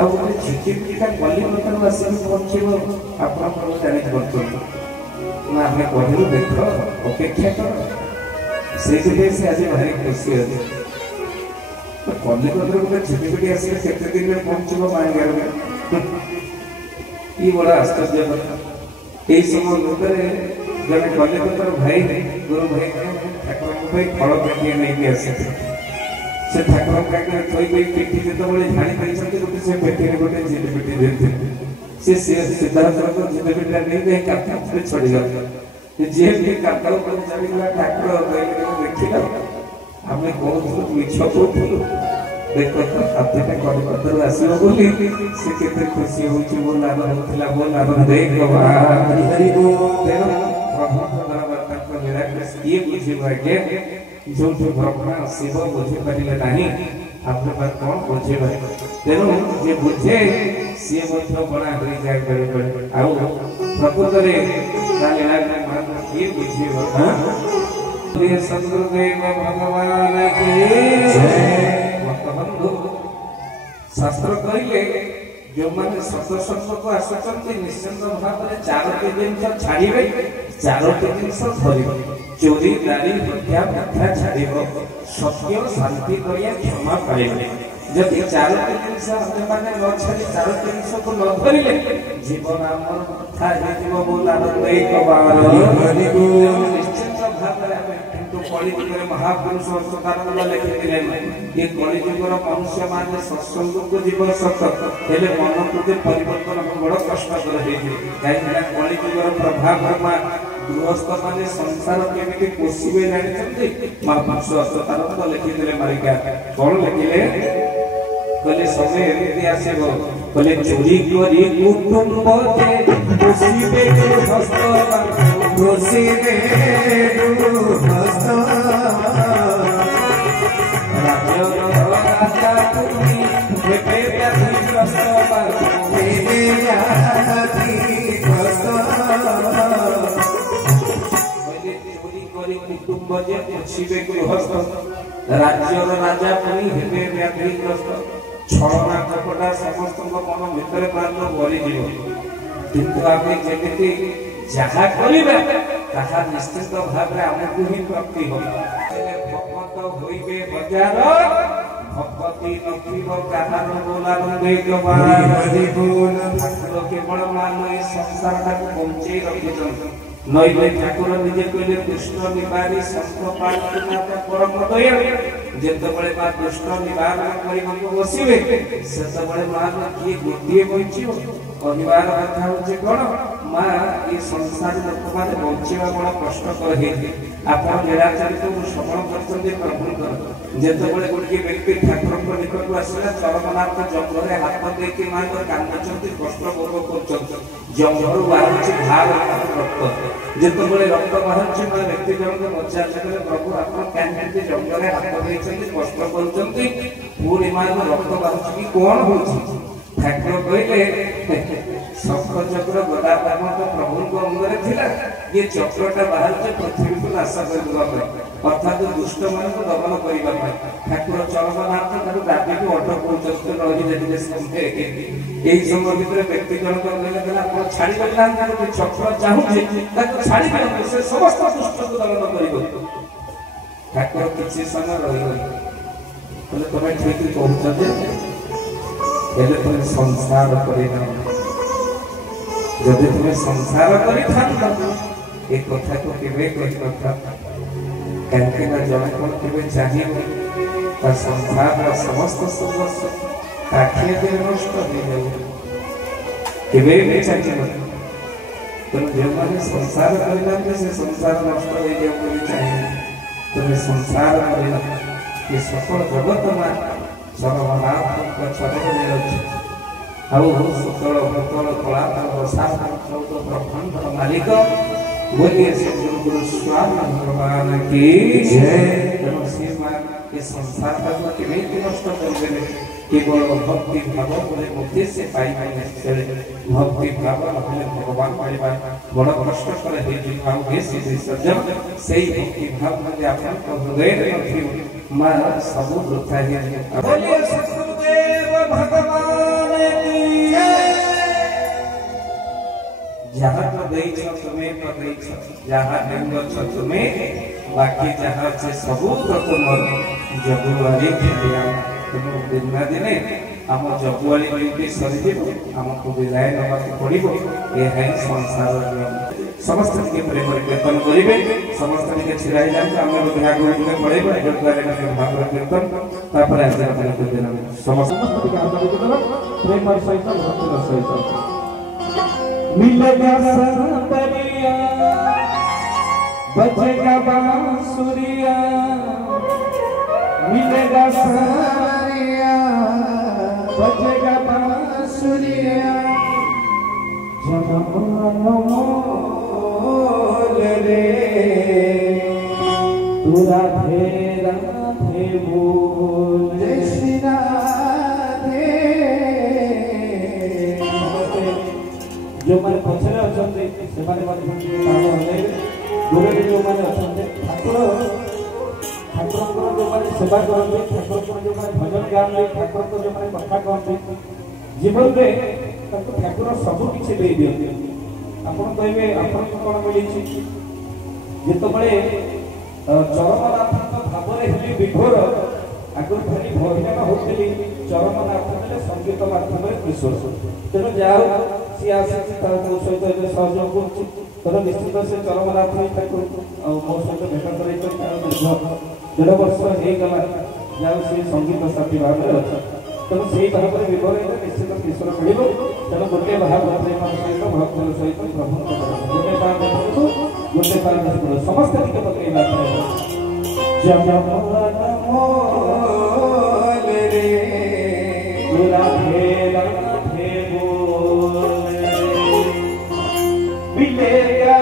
आगे झिटिपिटा कलिकता आसिक पहुंचे आप जानी ना आम कहलु देख अपेक्षा कर से आज भारी खुशी अच्छे कलिकता गोटे झिटिपिटी आसिक केते दिन में पहुंचो मांगार ये बड़ा आश्चर्य यही समय भितर जब कलिकतार भाई गुरु भाई ठाकुर फल पेटी नहीं आसे से ठाकुर पाखे थी पेटी जो जानी गोटे से पेटी गोटे झिटिपिटी देते सिद्धार्थ झिटिपिटा नहीं कांथ छड़ी गला जी भी कांथ चढ़ीगला ठाकुर देखिल आम कहूँ मिछ कहूँ देख तो हाथीटा कलिकता आसो बोली से केते खुशी होची बोल आनंद बोल आनंद किए बुझे आगे जो ब्रह्मा शिव बुझी पारे ना आप कौन बुझे तेणु जे बुझे सी बड़ा हो जाए प्रकृत किए बुझे सदगुरुदेव भगवान शास्त्र कहले जो मैंने सत्संग को आसुच्च निश्चिंत भाव में 4टी जिन छाड़े 4टी जिन धरवे चोरी दारी हत्या मिथ्या छाड़ सत्य शांति क्षमा पाइबे जदि 4टी जिन मैंने न छाड़ी 4टी जिन को न धरले जीवन आमर था बोला निश्चित भाव में कलिजुगर महापुरुष सदानंद लिखिले ये कलिजुगर मनुष्य माने सत्संग को जीव सत हेले मन को परिवर्तन बड़ कष्टकर कहीं कलिजुगर प्रभाव गृहस्थ माने संसार केमिति पोषिबे जानिछन्ति महापुरुष सदानंद लिखिले मारिका कौन लिखिले कहले समय एमती आसीबो कहले चोरी करी कुटुंब के पोषिबे गृहस्थ पोषिबे गृहस्थ राजा तुमी हेबे व्याधिग्रस्त हेबे व्याधिग्रस्त कहले चोरी करी कुटुंब के पोषिबे गृहस्थ राज्यर राजा पुनी हेबे व्याधिग्रस्त छलना कपटा समस्त मन भितर प्राण भरी किंतु आमे जेमिति जहा करिबा ताहा निश्चित भाव आमको ही प्राप्ति हो। भक्त होइबे हजार भक्ति नथिब काहार बोलानंदे कबार हरि बोल। ठाकुर केवल मानव संसार को बंचे रखिछन नइले ठाकुर निजे कहले दुष्ट निवारी संत पालनाथ परम दयालु। जेतबळे बा दुष्ट निवारण करिबको बसिबे सेतबळे मान की गोटिए बंचियो कहबार कथा होचे कोन मा ई संसार लोक माने बंचिबा बड़ कष्टकर हे। आपण निराचारित श्रवण करछन्ते प्रभु जेतबळे गोटिए व्यक्ति ठाकुर को निकट आसिला चरमनाथ जंगले हाथ देके मान कांदछन्ते कष्ट भोग करछन्ते जंगल बाहरछि भाव रक्त जेतबळे रक्त बाहरछि मा व्यक्ति जन मज्जा चले प्रभु आपण कांदते जंगले हाथ देछन्ते कष्ट करछन्ते पूरी मान रक्त बाहरछि कि कोन होछि। ठाकुर कहले सप्त चक्र गदा पद्म तो प्रभु को अंगरे थिला ये चक्रटा बाहर से पृथ्वी को नाश करबा अर्थात दुष्ट मन को दमन करिबा ठाकुर चरमनाथ ताको दाबी को अटक करछते रही देखिले संते एई समय भितर व्यक्ति जन को कहले देला आपण छाडी बदला ताको चक्र चाहूजे ताको छाडी बदला से समस्त दुष्ट को दमन करिबो। ठाकुर किछि समय रही बोले तमे ठीक कहउछते एले तुम संसार करिना जदि तुम्हें संसार करिथांता ए कथा को केबे कहिथा काहे ना जने को केबे चाहिए ता संसार का समस्त समस्त काठिए दे नष्ट हो जाए केबे भी चाहिए तुम जो माने संसार करिना से संसार नष्ट हो जाए बोली चाहिए तुम्हें संसार करिना ये सकल जगत में सर्वनाथ का चरण में अछि आउ सकल भूतल कला सात चौद ब्रह्मांड मालिक बोलिए सद्गुरु स्वामी भगवान की जय। ये संसार का केवल नष्ट कर देले केवल भक्ति भाव बोले मुक्ति से पाई निश्चय भक्ति भाव बोले भगवान पाइबा बड़ कष्ट करे हे भाव हे सिद्धि सज्जन सही भक्ति भाव में आपन को हृदय रखियो मा सब वृथा है। बोलिए सद्गुरुदेव भगवान की जय। जहाँ तो गई तुम्हें तो गई जहाँ नहीं तुम्हें बाकी जहाँ से सबू प्रथम जगुआली दिया तुम दिन दिने आम जगुआली ड्यूटी सरी आमको विदाय नवा पड़ो यह संसार समस्त के प्रेम कीर्तन करेंगे समस्त के छिड़ाई जाए आम विभाग पड़ेगा भागवत कीर्तन समस्त प्रेम सहित भक्ति सहित मिलेगा संतरिया बजेगा बांसुरिया मिलेगा संतरिया बजेगा बांसुरिया जनमोल रे तू राधे राधे बोल जय श्री राधे। जो माने पछरे अछन्ते से माने दूर जो माने अछन्ते ठाकुर ठाकुर जो माने सेवा करते ठाकुर जो माने भजन गाते ठाकुर जो माने कथा कहते जीवन में ठाकुर सब किसी दे दियंते आपण कहबे आपण कोन मिली जेतबळे चरमनाथ भाव हेली विभोर आगुर खाली भजन होतली चरमनाथ ने संगीत माध्यम किशोर तेणु जाओ सी आसी सहित सहयोग कर निश्चित से चरमनाथ मो सहित भेट कर 1.5 वर्ष हो गला जाओ सी संगीत साथी भाव में अच्छा तेणु से भाव में विभोर निश्चित किशोर मिल तेणु गोटे भाव प्रेम सहित भक्त सहित प्रभु गोटे पार गोटे पार समस्त टिके पकईला राधे राधे बोल मिलेगा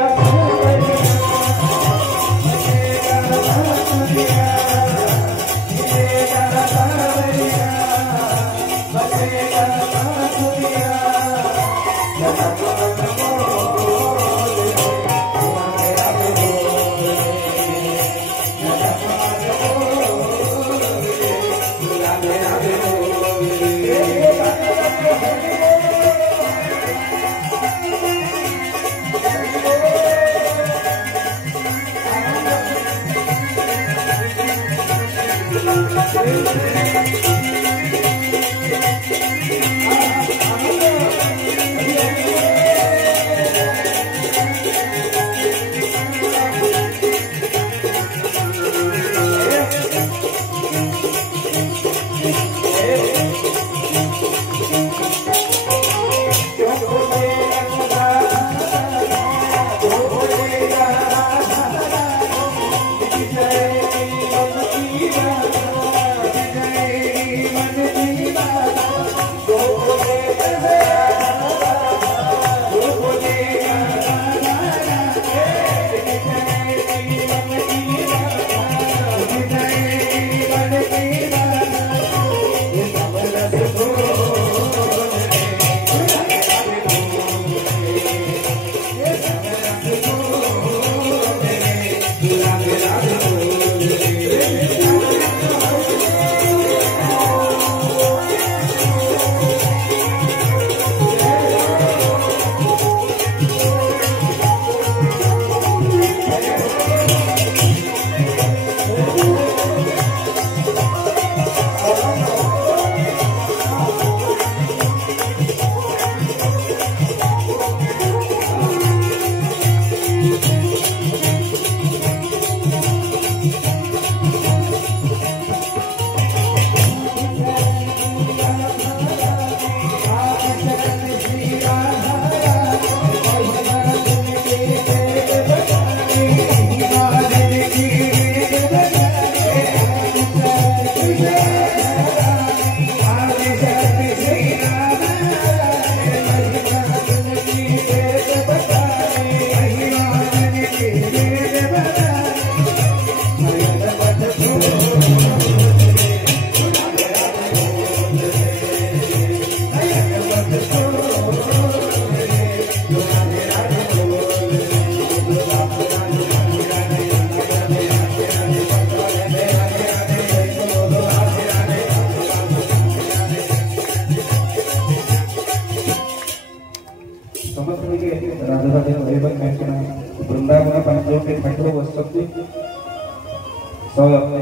वृंदावन पंचों के ठाकुर वस्तु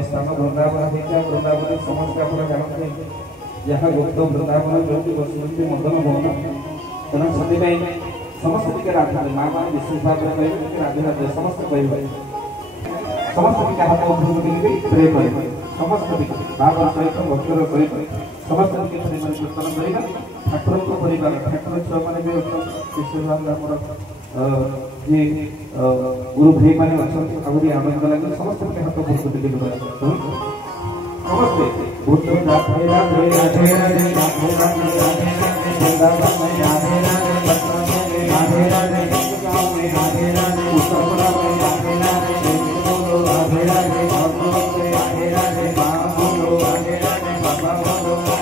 स्थान वृंदावन वृंदावन समस्त पूरा जानते जहाँ गुप्त वृंदावन जो वस्तु मदन भवन तेना से समस्त टी राधा माँ मैंने विशेष भाव में कहे राधे राधे समस्त कहे समस्त टी हाथ प्रे करे समस्त टी भाव सहित भक्तर सहित समस्त टी कीर्तन करवा ठाकुर को परिवार ठाकुर छुआ मैंने भी विशेष भाव ये गुरु भाई मैंने आगे आनंद लगे समस्त के हाथ बहुत समस्ते बुद्ध राधे राधे राधे राधे राधे राधे वृंदावन में राधे राधे राधे राधे गाँव में राधे राधे उत्तरपुरा में राधे राधे बोलो राधे राधे राधे राधे बोलो राधे राधे बाबा बोलो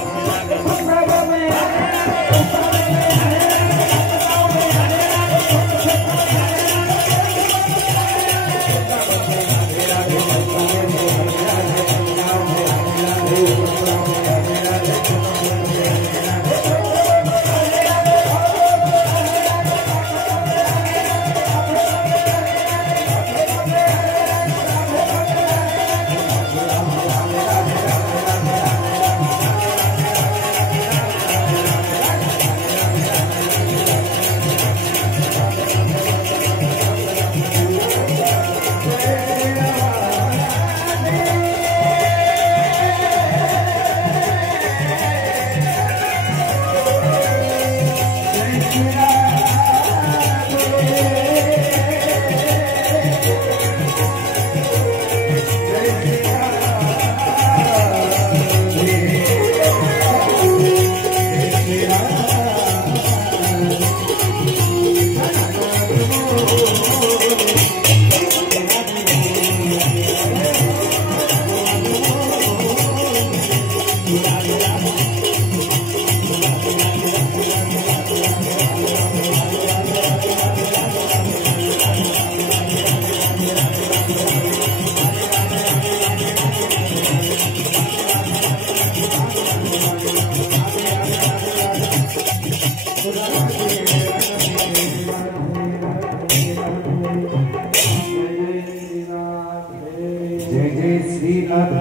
जय जय श्री नाथ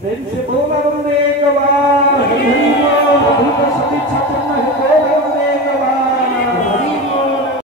प्रेम से बोला ଇଚ୍ଛା ପୂର୍ଣ୍ଣ ହେଉ।